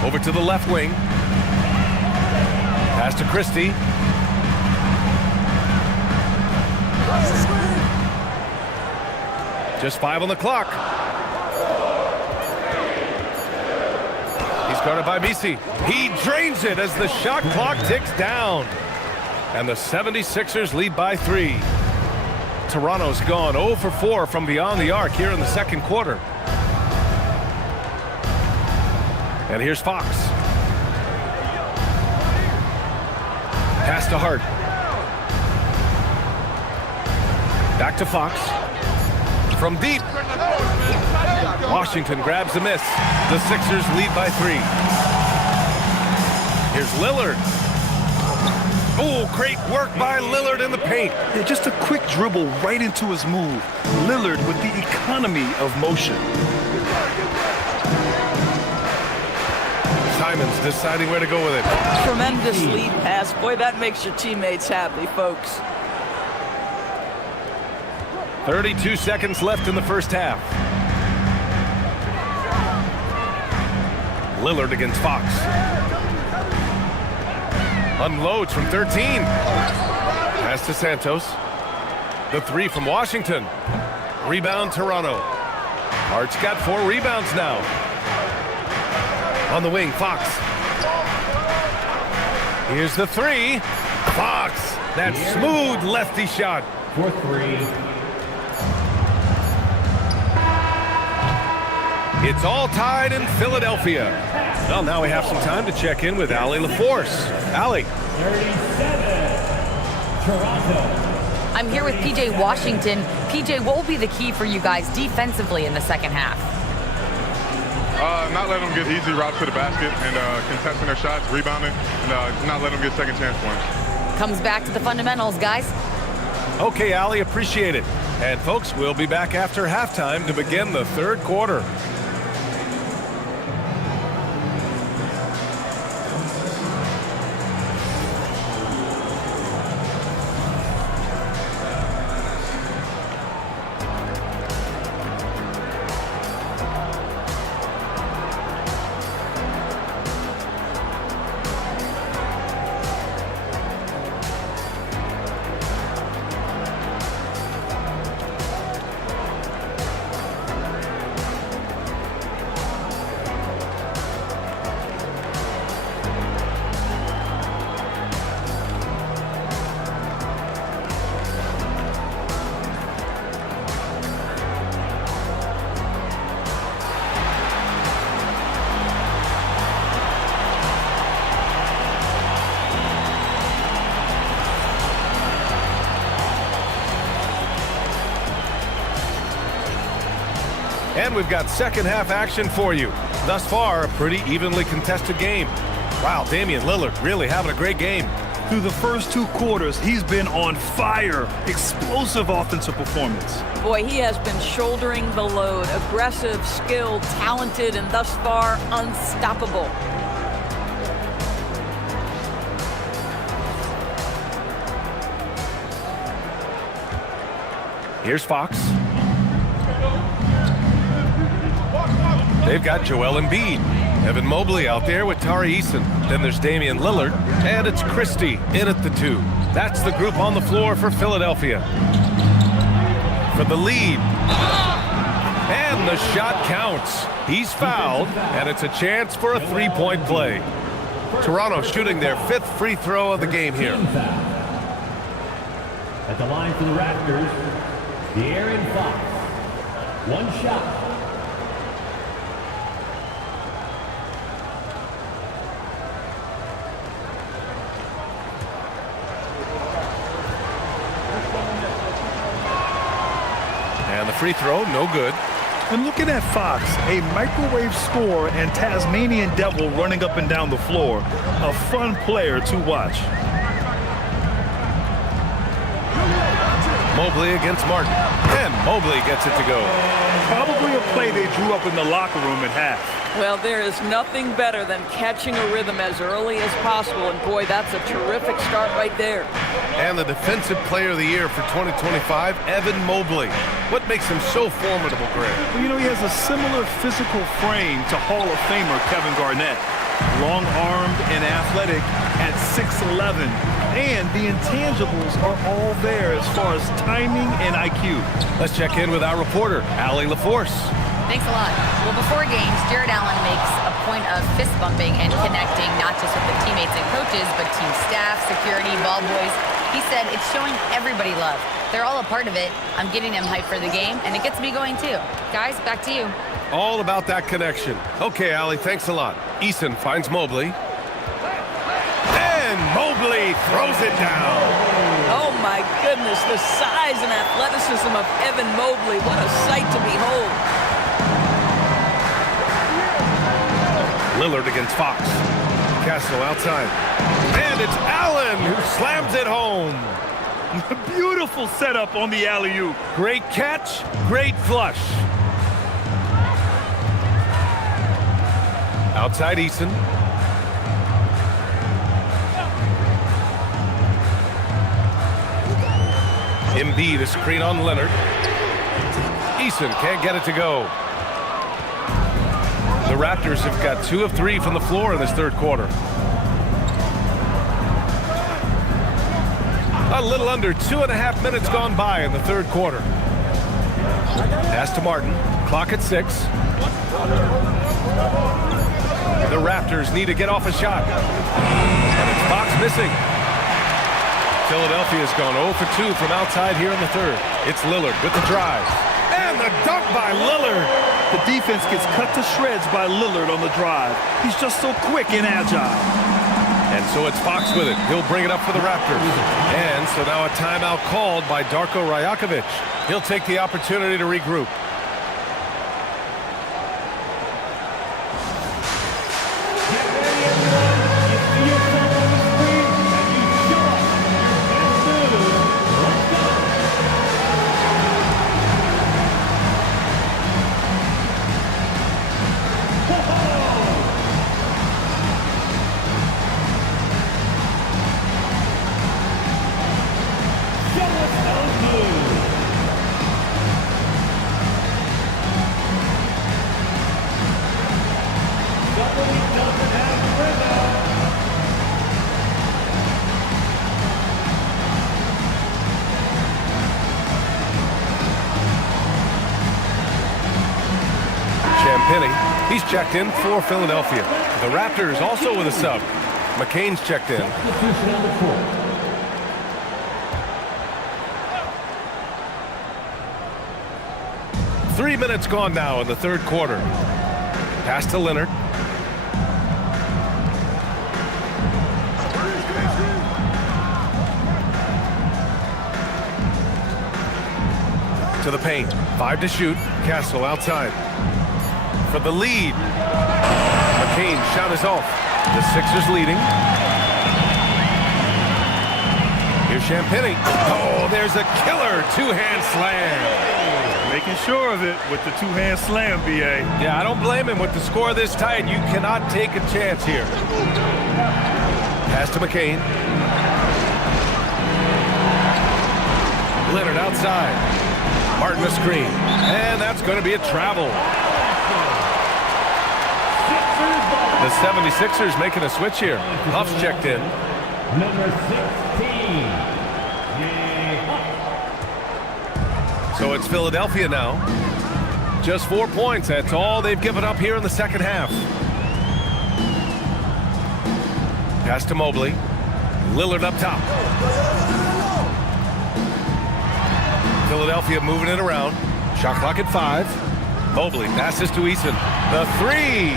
Over to the left wing. Pass to Christie. Just 5 on the clock. He's guarded by Misi. He drains it as the shot clock ticks down. And the 76ers lead by 3. Toronto's gone 0 for 4 from beyond the arc here in the second quarter. And here's Fox. Pass to Hart. Back to Fox. From deep. Washington grabs the miss. The Sixers lead by 3. Here's Lillard. Oh, great work by Lillard in the paint. Yeah, just a quick dribble right into his move. Lillard with the economy of motion. Simons deciding where to go with it. Tremendous lead pass. Boy, that makes your teammates happy, folks. 32 seconds left in the first half. Lillard against Fox. Unloads from 13. Pass to Santos. The 3 from Washington. Rebound Toronto. Hart's got 4 rebounds now. On the wing, Fox. Here's the 3. Fox. That smooth lefty shot. For 3. It's all tied in Philadelphia. Well, now we have some time to check in with Allie LaForce. Allie. 37. Toronto. I'm here with PJ Washington. PJ, what will be the key for you guys defensively in the second half? Not letting them get easy routes to the basket and contesting their shots, rebounding, and not letting them get second chance points. Comes back to the fundamentals, guys. Okay, Allie, appreciate it. And folks, we'll be back after halftime to begin the third quarter. And we've got second half action for you. Thus far, a pretty evenly contested game. Wow, Damian Lillard really having a great game. Through the first 2 quarters, he's been on fire. Explosive offensive performance. Boy, he has been shouldering the load. Aggressive, skilled, talented, and thus far, unstoppable. Here's Fox. They've got Joel Embiid. Evan Mobley out there with Tari Eason. Then there's Damian Lillard, and it's Christie in at the 2. That's the group on the floor for Philadelphia. For the lead. And the shot counts. He's fouled, and it's a chance for a 3-point play. Toronto shooting their 5th free throw of the game here. At the line for the Raptors, De'Aaron Fox. 1 shot. And the free throw, no good. And looking at Fox, a microwave scorer and Tasmanian devil running up and down the floor. A fun player to watch. Mobley against Martin. And Mobley gets it to go. Probably a play they drew up in the locker room at half. Well, there is nothing better than catching a rhythm as early as possible, and boy, that's a terrific start right there. And the Defensive Player of the Year for 2025, Evan Mobley. What makes him so formidable, Greg? Well, you know, he has a similar physical frame to Hall of Famer Kevin Garnett. Long-armed and athletic at 6'11". And the intangibles are all there as far as timing and IQ. Let's check in with our reporter, Allie LaForce. Thanks a lot. Well, before games, Jared Allen makes a point of fist bumping and connecting not just with the teammates and coaches, but team staff, security, ball boys. He said it's showing everybody love. They're all a part of it. I'm getting them hyped for the game, and it gets me going too. Guys, back to you. All about that connection. Okay, Allie, thanks a lot. Eason finds Mobley. And Mobley throws it down. Oh my goodness, the size and athleticism of Evan Mobley. What a sight to behold. Lillard against Fox. Castle outside. And it's Allen who slams it home. Beautiful setup on the alley-oop. Great catch, great flush. Outside Eason. Embiid, a screen on Leonard. Eason can't get it to go. The Raptors have got 2 of 3 from the floor in this 3rd quarter. A little under 2.5 minutes gone by in the 3rd quarter. Pass to Martin. Clock at 6. The Raptors need to get off a shot. And it's Fox missing. Philadelphia's gone 0 for 2 from outside here in the 3rd. It's Lillard with the drive. And the dunk by Lillard. The defense gets cut to shreds by Lillard on the drive. He's just so quick and agile. And so it's Fox with it. He'll bring it up for the Raptors. And so now a timeout called by Darko Rajakovic. He'll take the opportunity to regroup. He's checked in for Philadelphia. The Raptors also with a sub. McCain's checked in. Three minutes gone now in the 3rd quarter. Pass to Leonard. To the paint. 5 to shoot. Castle outside. For the lead. McCain shot is off. The Sixers leading. Here's Champagny. Oh, there's a killer two-hand slam. Making sure of it with the two-hand slam, B.A. Yeah, I don't blame him. With the score this tight, you cannot take a chance here. Pass to McCain. Leonard outside. Martin a screen. And that's going to be a travel. The 76ers making a switch here. Huff's checked in. Number 16. So it's Philadelphia now. Just 4 points. That's all they've given up here in the second half. Pass to Mobley. Lillard up top. Philadelphia moving it around. Shot clock at 5. Mobley passes to Eason. The 3.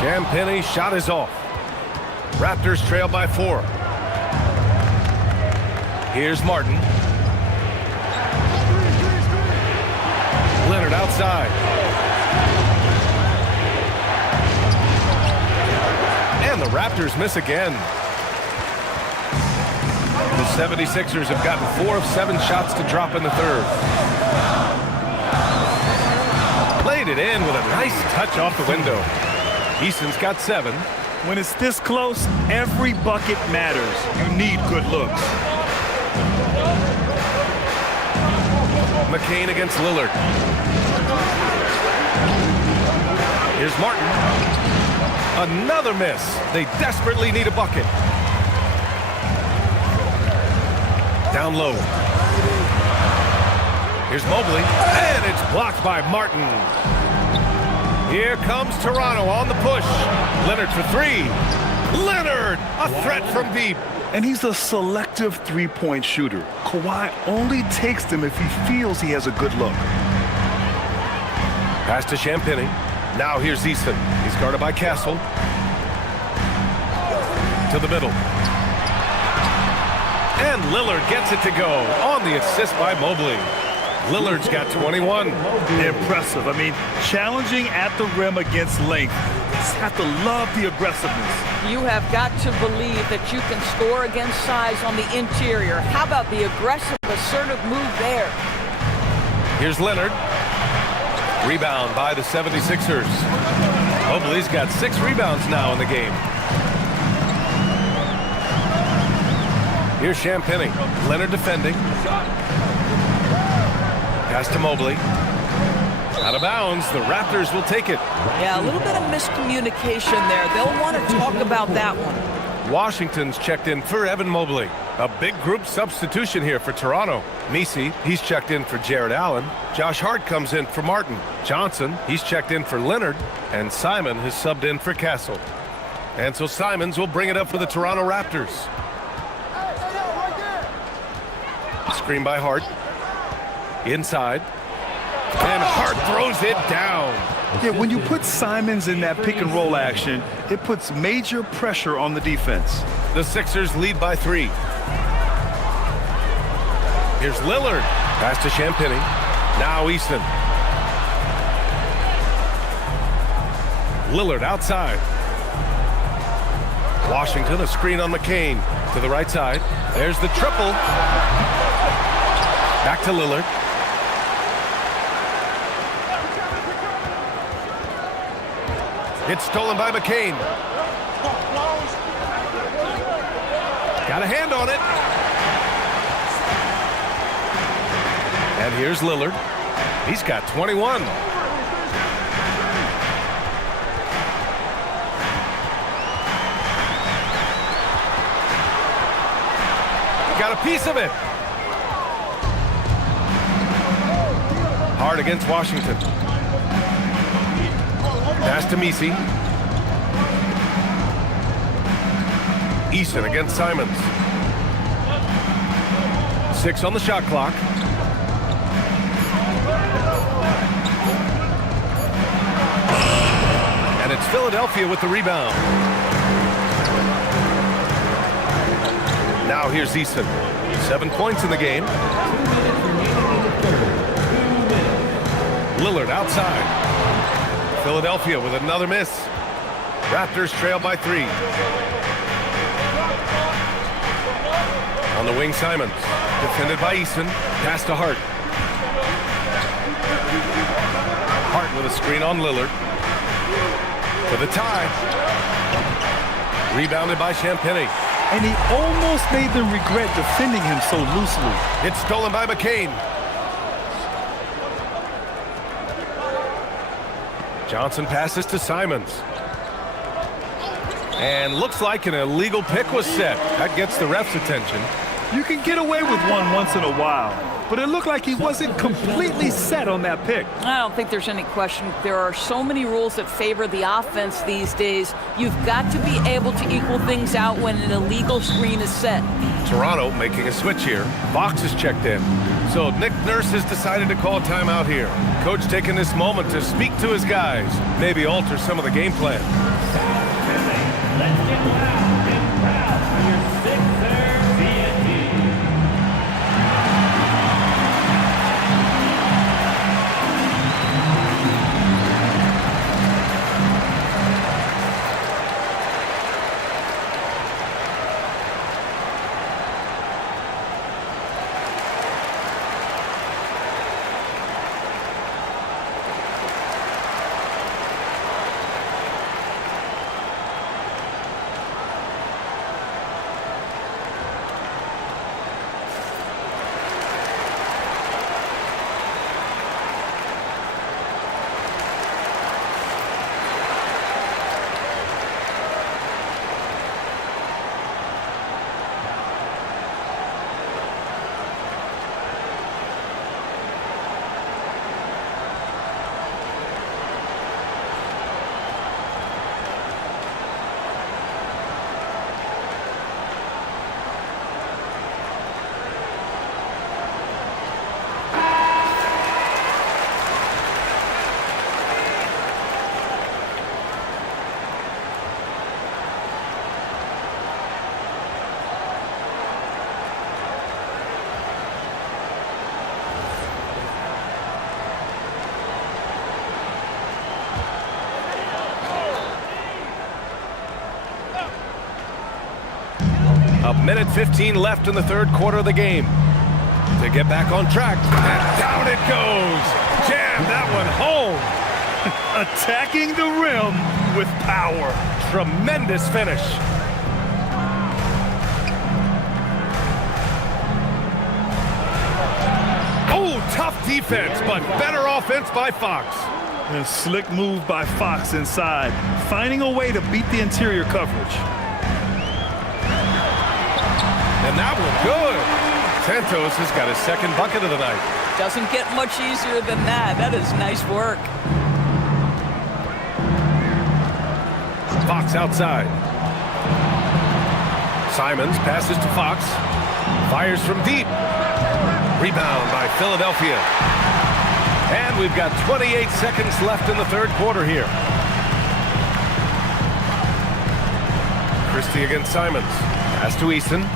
Champagny shot is off. Raptors trail by 4. Here's Martin. Leonard outside. And the Raptors miss again. The 76ers have gotten 4 of 7 shots to drop in the third. Played it in with a nice touch off the window. Easton's got 7. When it's this close, every bucket matters. You need good looks. McCain against Lillard. Here's Martin. Another miss. They desperately need a bucket. Down low. Here's Mobley. And it's blocked by Martin. Here comes Toronto on the push. Leonard for 3. Leonard, a threat from deep. And he's a selective three-point shooter. Kawhi only takes them if he feels he has a good look. Pass to Champagny. Now here's Easton. He's guarded by Castle. To the middle. And Lillard gets it to go on the assist by Mobley. Lillard's got 21. Impressive. I mean, challenging at the rim against length. Just have to love the aggressiveness. You have got to believe that you can score against size on the interior. How about the aggressive, assertive move there? Here's Leonard. Rebound by the 76ers. Mobley's got 6 rebounds now in the game. Here's Champagny. Leonard defending. Pass to Mobley. Out of bounds. The Raptors will take it. Yeah, a little bit of miscommunication there. They'll want to talk about that one. Washington's checked in for Evan Mobley. A big group substitution here for Toronto. Messi, he's checked in for Jared Allen. Josh Hart comes in for Martin. Johnson, he's checked in for Leonard. And Simon has subbed in for Castle. And so Simons will bring it up for the Toronto Raptors. Screen by Hart. Inside. And Hart throws it down. Yeah, when you put Simons in that pick and roll action, it puts major pressure on the defense. The Sixers lead by 3. Here's Lillard. Pass to Champagny. Now Easton. Lillard outside. Washington, a screen on McCain. To the right side. There's the triple. Back to Lillard. It's stolen by McCain. Got a hand on it. And here's Lillard. He's got 21. Got a piece of it. Hard against Washington. Pass to Messi. Easton against Simons. 6 on the shot clock. And it's Philadelphia with the rebound. Now here's Easton. 7 points in the game. Lillard outside. Philadelphia with another miss. Raptors trail by 3. On the wing, Simons. Defended by Eason. Pass to Hart. Hart with a screen on Lillard. For the tie. Rebounded by Champagnie. And he almost made them regret defending him so loosely. It's stolen by McCain. Johnson passes to Simons. And looks like an illegal pick was set. That gets the ref's attention. You can get away with one once in a while, but it looked like he wasn't completely set on that pick. I don't think there's any question. There are so many rules that favor the offense these days. You've got to be able to equal things out when an illegal screen is set. Toronto making a switch here. Fox is checked in. So Nick Nurse has decided to call timeout here. Coach taking this moment to speak to his guys, maybe alter some of the game plan. Let's get loud and proud for your Sixers TNT. A minute 15 left in the third quarter of the game. To get back on track, and down it goes. Jam that one home. Attacking the rim with power. Tremendous finish. Oh, tough defense, but better offense by Fox. A slick move by Fox inside, finding a way to beat the interior coverage. And that one good. Santos has got his second bucket of the night. Doesn't get much easier than that. That is nice work. Fox outside. Simons passes to Fox. Fires from deep. Rebound by Philadelphia. And we've got 28 seconds left in the third quarter here. Christie against Simons. Pass to Eason.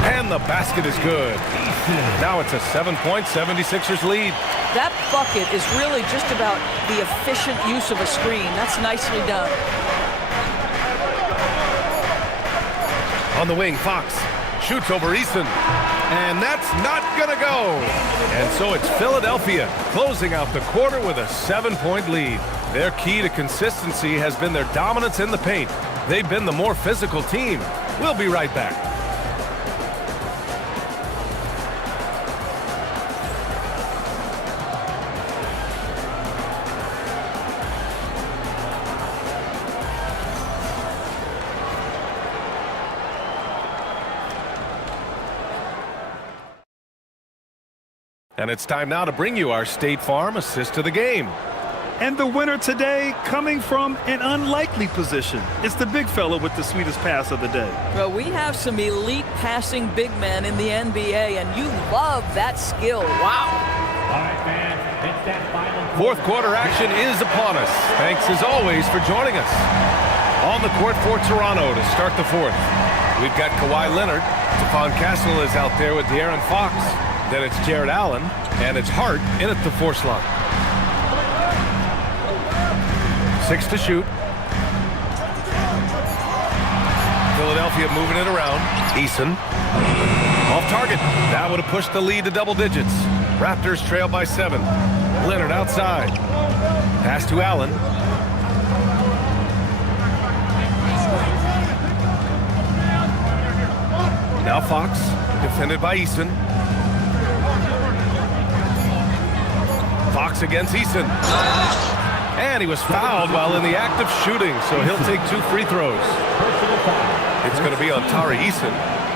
And the basket is good. Now it's a 7-point 76ers lead. That bucket is really just about the efficient use of a screen. That's nicely done. On the wing, Fox shoots over Eason. And that's not gonna go. And so it's Philadelphia closing out the quarter with a 7-point lead. Their key to consistency has been their dominance in the paint. They've been the more physical team. We'll be right back. And it's time now to bring you our State Farm assist of the game. And the winner today coming from an unlikely position. It's the big fella with the sweetest pass of the day. Well, we have some elite passing big men in the NBA, and you love that skill. Wow. All right, fans, it's that final. Fourth quarter action is upon us. Thanks as always for joining us. On the court for Toronto to start the fourth. We've got Kawhi Leonard. Stephon Castle is out there with De'Aaron Fox. Then it's Jared Allen, and it's Hart in at the 4 slot. 6 to shoot. Philadelphia moving it around. Eason. Off target. That would have pushed the lead to double digits. Raptors trail by 7. Leonard outside. Pass to Allen. Now Fox, defended by Eason. Fox against Eason. And he was fouled while in the act of shooting, so he'll take 2 free throws. It's going to be on Tari Eason.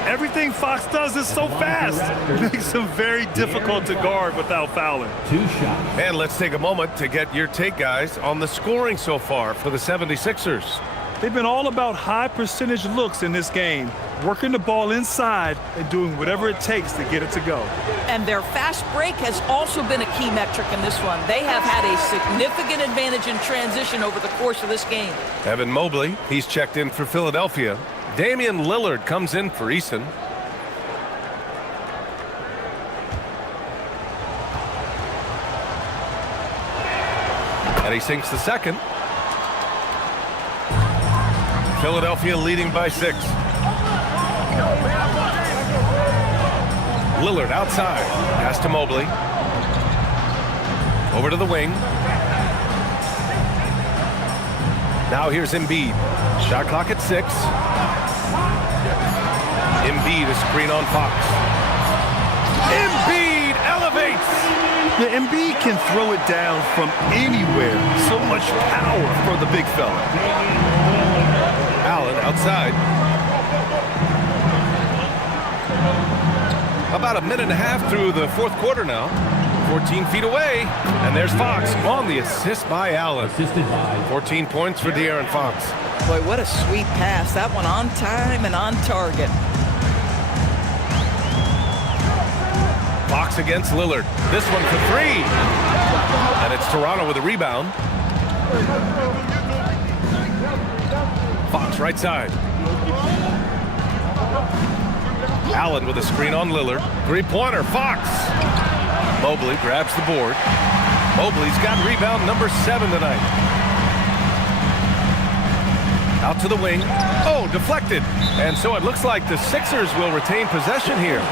Everything Fox does is so fast. It makes him very difficult to guard without fouling. 2 shots. And let's take a moment to get your take, guys, on the scoring so far for the 76ers. They've been all about high percentage looks in this game, working the ball inside and doing whatever it takes to get it to go. And their fast break has also been a key metric in this one. They have had a significant advantage in transition over the course of this game. Evan Mobley, he's checked in for Philadelphia. Damian Lillard comes in for Eason. And he sinks the second. Philadelphia leading by 6. Lillard outside. Pass to Mobley. Over to the wing. Now here's Embiid. Shot clock at 6. Embiid, a screen on Fox. Embiid elevates! The Embiid can throw it down from anywhere. So much power for the big fella. Allen outside. About a minute and a half through the 4th quarter now. 14 feet away. And there's Fox on the assist by Allen. 14 points for De'Aaron Fox. Boy, what a sweet pass. That one on time and on target. Fox against Lillard. This one for 3. And it's Toronto with a rebound. Fox right side. Allen with a screen on Lillard. 3-pointer, Fox. Mobley grabs the board. Mobley's got rebound number 7 tonight. Out to the wing. Oh, deflected. And so it looks like the Sixers will retain possession here.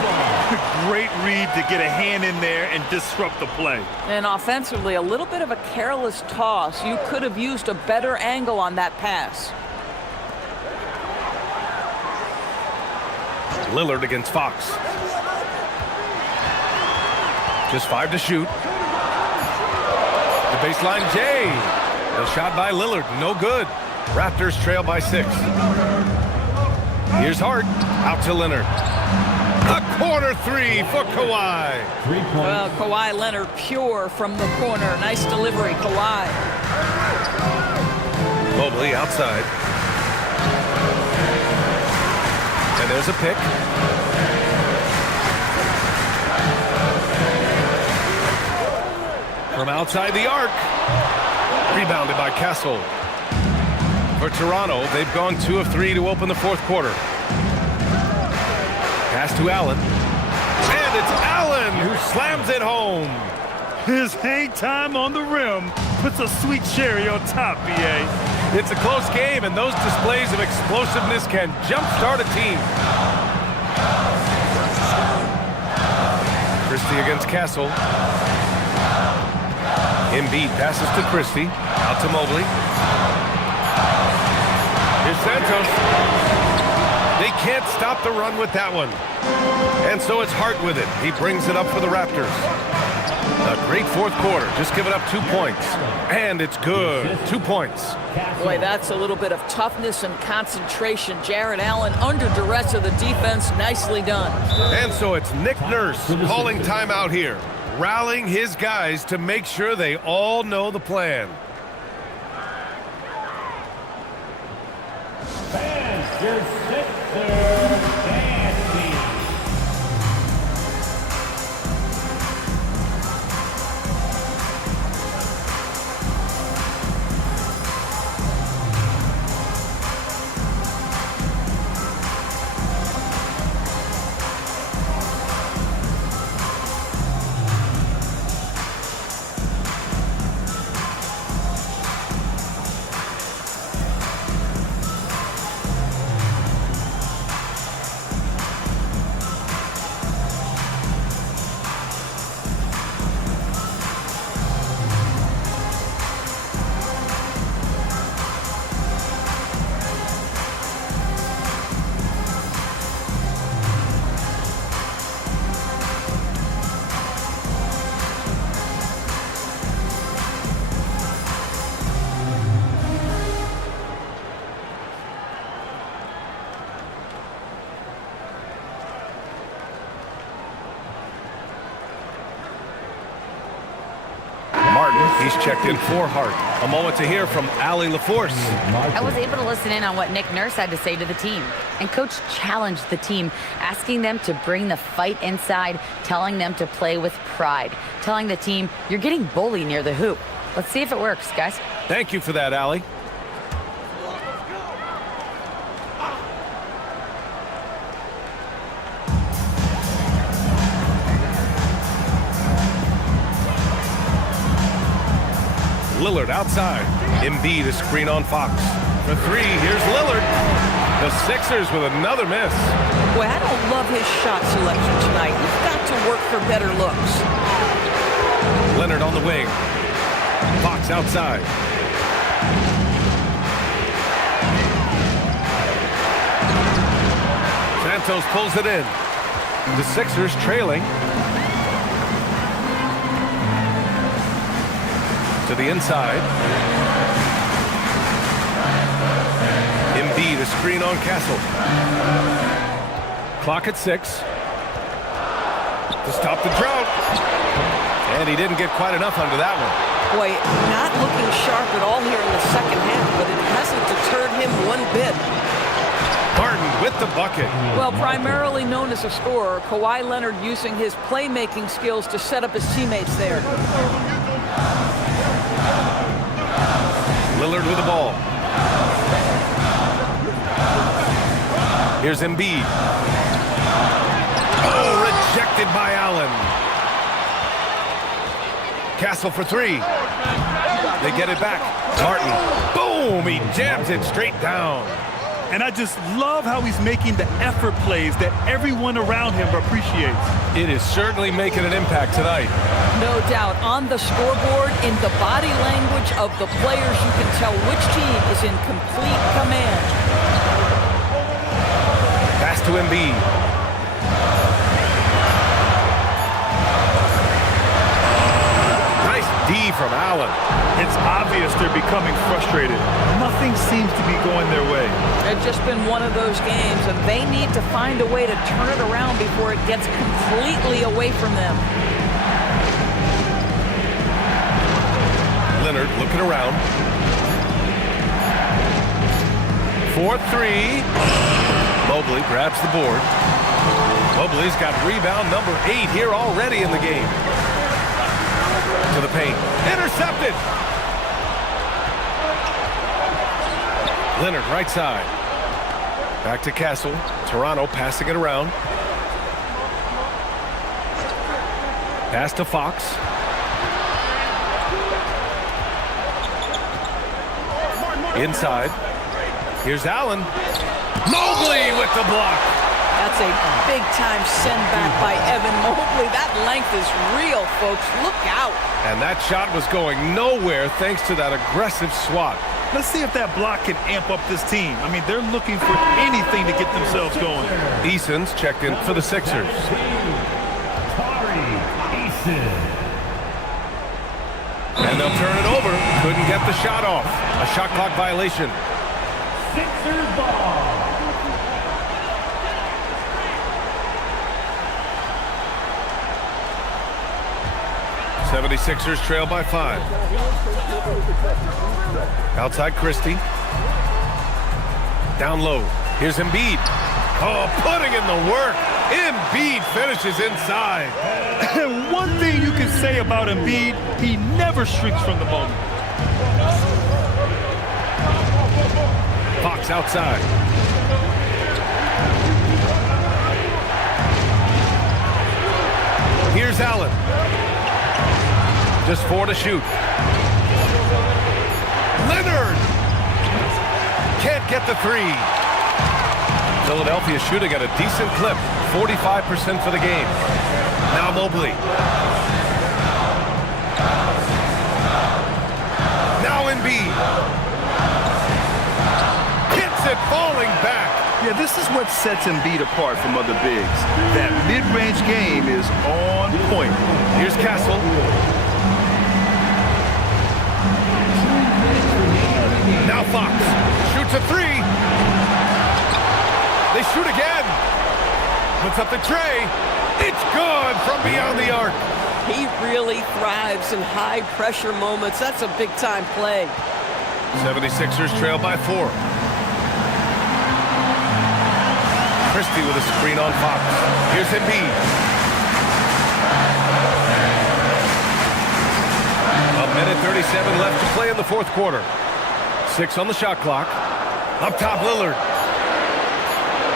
Great read to get a hand in there and disrupt the play. And offensively, a little bit of a careless toss. You could have used a better angle on that pass. Lillard against Fox. Just 5 to shoot. The baseline J. The shot by Lillard, no good. Raptors trail by 6. Here's Hart, out to Leonard. A corner 3 for Kawhi. 3 points. Well, Kawhi Leonard pure from the corner. Nice delivery, Kawhi. Mobley outside. And there's a pick. From outside the arc. Rebounded by Castle. For Toronto, they've gone 2 of 3 to open the 4th quarter. Pass to Allen. And it's Allen who slams it home. His hang time on the rim puts a sweet cherry on top, B.A. It's a close game, and those displays of explosiveness can jumpstart a team. Christie against Castle. Embiid passes to Christie. Out to Mobley. Here's Santos. They can't stop the run with that one. And so it's Hart with it. He brings it up for the Raptors. A great 4th quarter. Just give it up 2 points. And it's good. 2 points. Boy, that's a little bit of toughness and concentration. Jared Allen under duress of the defense. Nicely done. And so it's Nick Nurse calling timeout here, rallying his guys to make sure they all know the plan. Your Sixers dancing. He's checked in for Hart. A moment to hear from Allie LaForce. I was able to listen in on what Nick Nurse had to say to the team. And Coach challenged the team, asking them to bring the fight inside, telling them to play with pride, telling the team, you're getting bullied near the hoop. Let's see if it works, guys. Thank you for that, Allie. Lillard outside. Embiid a screen on Fox. For three, here's Lillard. The Sixers with another miss. Boy, I don't love his shot selection tonight. He's got to work for better looks. Leonard on the wing. Fox outside. Santos pulls it in. The Sixers trailing. To the inside. Embiid a screen on Castle. Clock at 6. To stop the drought. And he didn't get quite enough under that one. Boy, not looking sharp at all here in the second half, but it hasn't deterred him one bit. Martin with the bucket. Well, primarily known as a scorer, Kawhi Leonard using his playmaking skills to set up his teammates there. Lillard with the ball. Here's Embiid. Oh, rejected by Allen. Castle for three. They get it back. Martin. Boom! He jams it straight down. And I just love how he's making the effort plays that everyone around him appreciates. It is certainly making an impact tonight. No doubt. On the scoreboard, in the body language of the players, you can tell which team is in complete command. Pass to Embiid. Nice D from Allen. It's obvious they're becoming frustrated. Nothing seems to be going their way. It's just been one of those games, and they need to find a way to turn it around before it gets completely away from them. Leonard looking around. 4-3. Mobley grabs the board. Mobley's got rebound number 8 here already in the game. To the paint. Intercepted! Leonard right side. Back to Castle. Toronto passing it around. Pass to Fox. Inside. Here's Allen. Mobley with the block. That's a big-time send back by Evan Mobley. That length is real, folks. Look out. And that shot was going nowhere thanks to that aggressive swat. Let's see if that block can amp up this team. I mean, they're looking for anything to get themselves going. Eason's checked in for the Sixers. And they'll turn it over. Couldn't get the shot off. A shot clock violation. Sixers ball. 76ers trail by 5. Outside Christie. Down low. Here's Embiid. Oh, putting in the work. Embiid finishes inside. And one thing you can say about Embiid, he never shrinks from the moment. Fox outside. Here's Allen. Just 4 to shoot. Leonard! Can't get the 3. Philadelphia shooting at a decent clip. 45% for the game. Now Mobley. Now Embiid. Hits it, falling back. Yeah, this is what sets Embiid apart from other bigs. That mid-range game is on point. Here's Castle. Now Fox shoots a 3. They shoot again. Puts up the tray. It's good from beyond the arc. He really thrives in high-pressure moments. That's a big-time play. 76ers trail by 4. Christie with a screen on Fox. Here's Embiid. A minute 37 left to play in the fourth quarter. 6 on the shot clock. Up top, Lillard.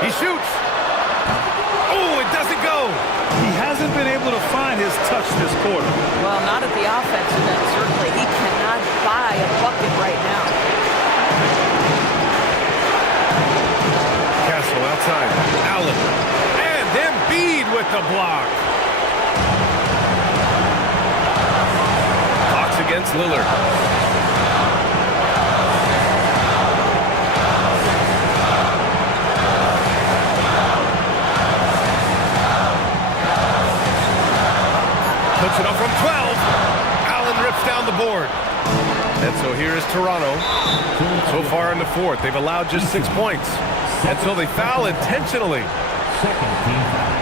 He shoots. Oh, it doesn't go. He hasn't been able to find his touch this quarter. Well, not at the offensive end, certainly. He cannot buy a bucket right now. Castle outside. Allen. And Embiid with the block. Fox against Lillard. Puts it up from 12. Allen rips down the board. And so here is Toronto. So far in the fourth, they've allowed just 6 points. And so they foul intentionally. Second team foul.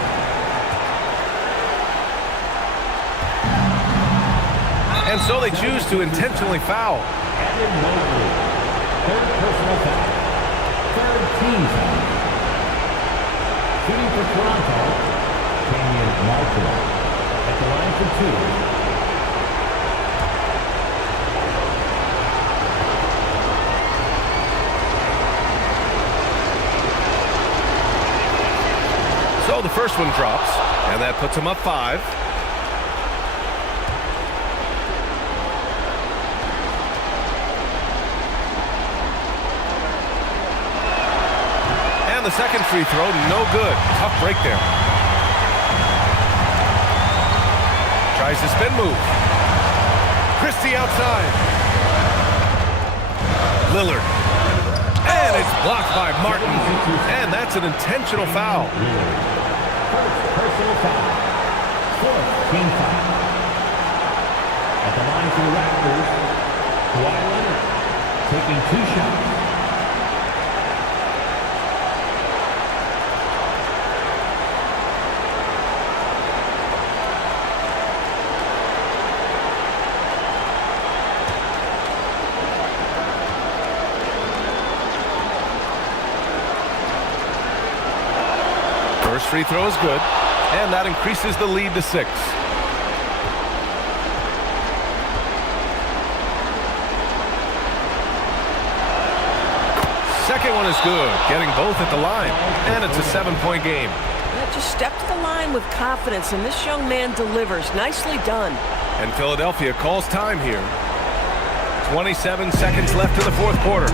And so they choose to intentionally foul. Evan Mobley. Third personal foul. Third team foul. Shooting for Toronto, Kenyon Martin. At the line for 2. So the first one drops, and that puts him up 5. And the second free throw, no good. Tough break there. Tries the spin move. Christie outside. Lillard. And it's blocked by Martin. And that's an intentional foul. First personal foul. Fourth team foul. At the line for the Raptors, Kawhi Leonard taking 2 shots. First free throw is good, and that increases the lead to 6. Second one is good, getting both at the line, and it's a 7-point game. Yeah, just step to the line with confidence, and this young man delivers. Nicely done. And Philadelphia calls time here. 27 seconds left in the fourth quarter.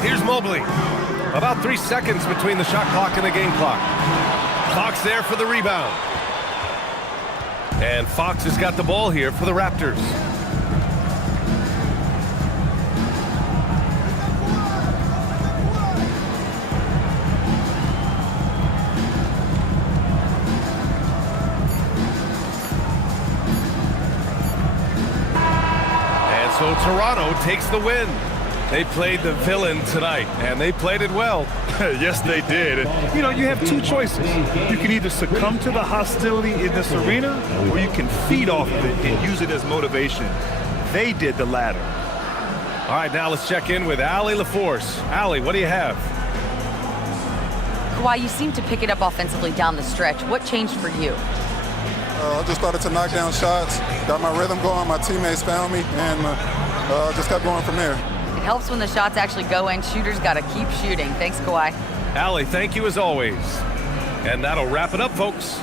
Here's Mobley. About 3 seconds between the shot clock and the game clock. Fox there for the rebound. And Fox has got the ball here for the Raptors. Toronto takes the win. They played the villain tonight, and they played it well. Yes, they did. And, you know, you have two choices. You can either succumb to the hostility in this arena, or you can feed off of it and use it as motivation. They did the latter. All right, now let's check in with Allie LaForce. Allie, what do you have? Kawhi, you seem to pick it up offensively down the stretch. What changed for you? I just started to knock down shots, got my rhythm going, my teammates found me, and just kept going from there. It helps when the shots actually go in. Shooters got to keep shooting. Thanks, Kawhi. Allie, thank you as always. And that'll wrap it up, folks.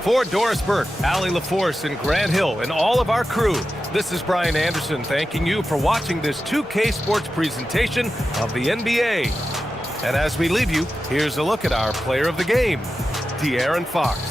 For Doris Burke, Allie LaForce, and Grant Hill, and all of our crew, this is Brian Anderson thanking you for watching this 2K Sports presentation of the NBA. And as we leave you, here's a look at our player of the game, De'Aaron Fox.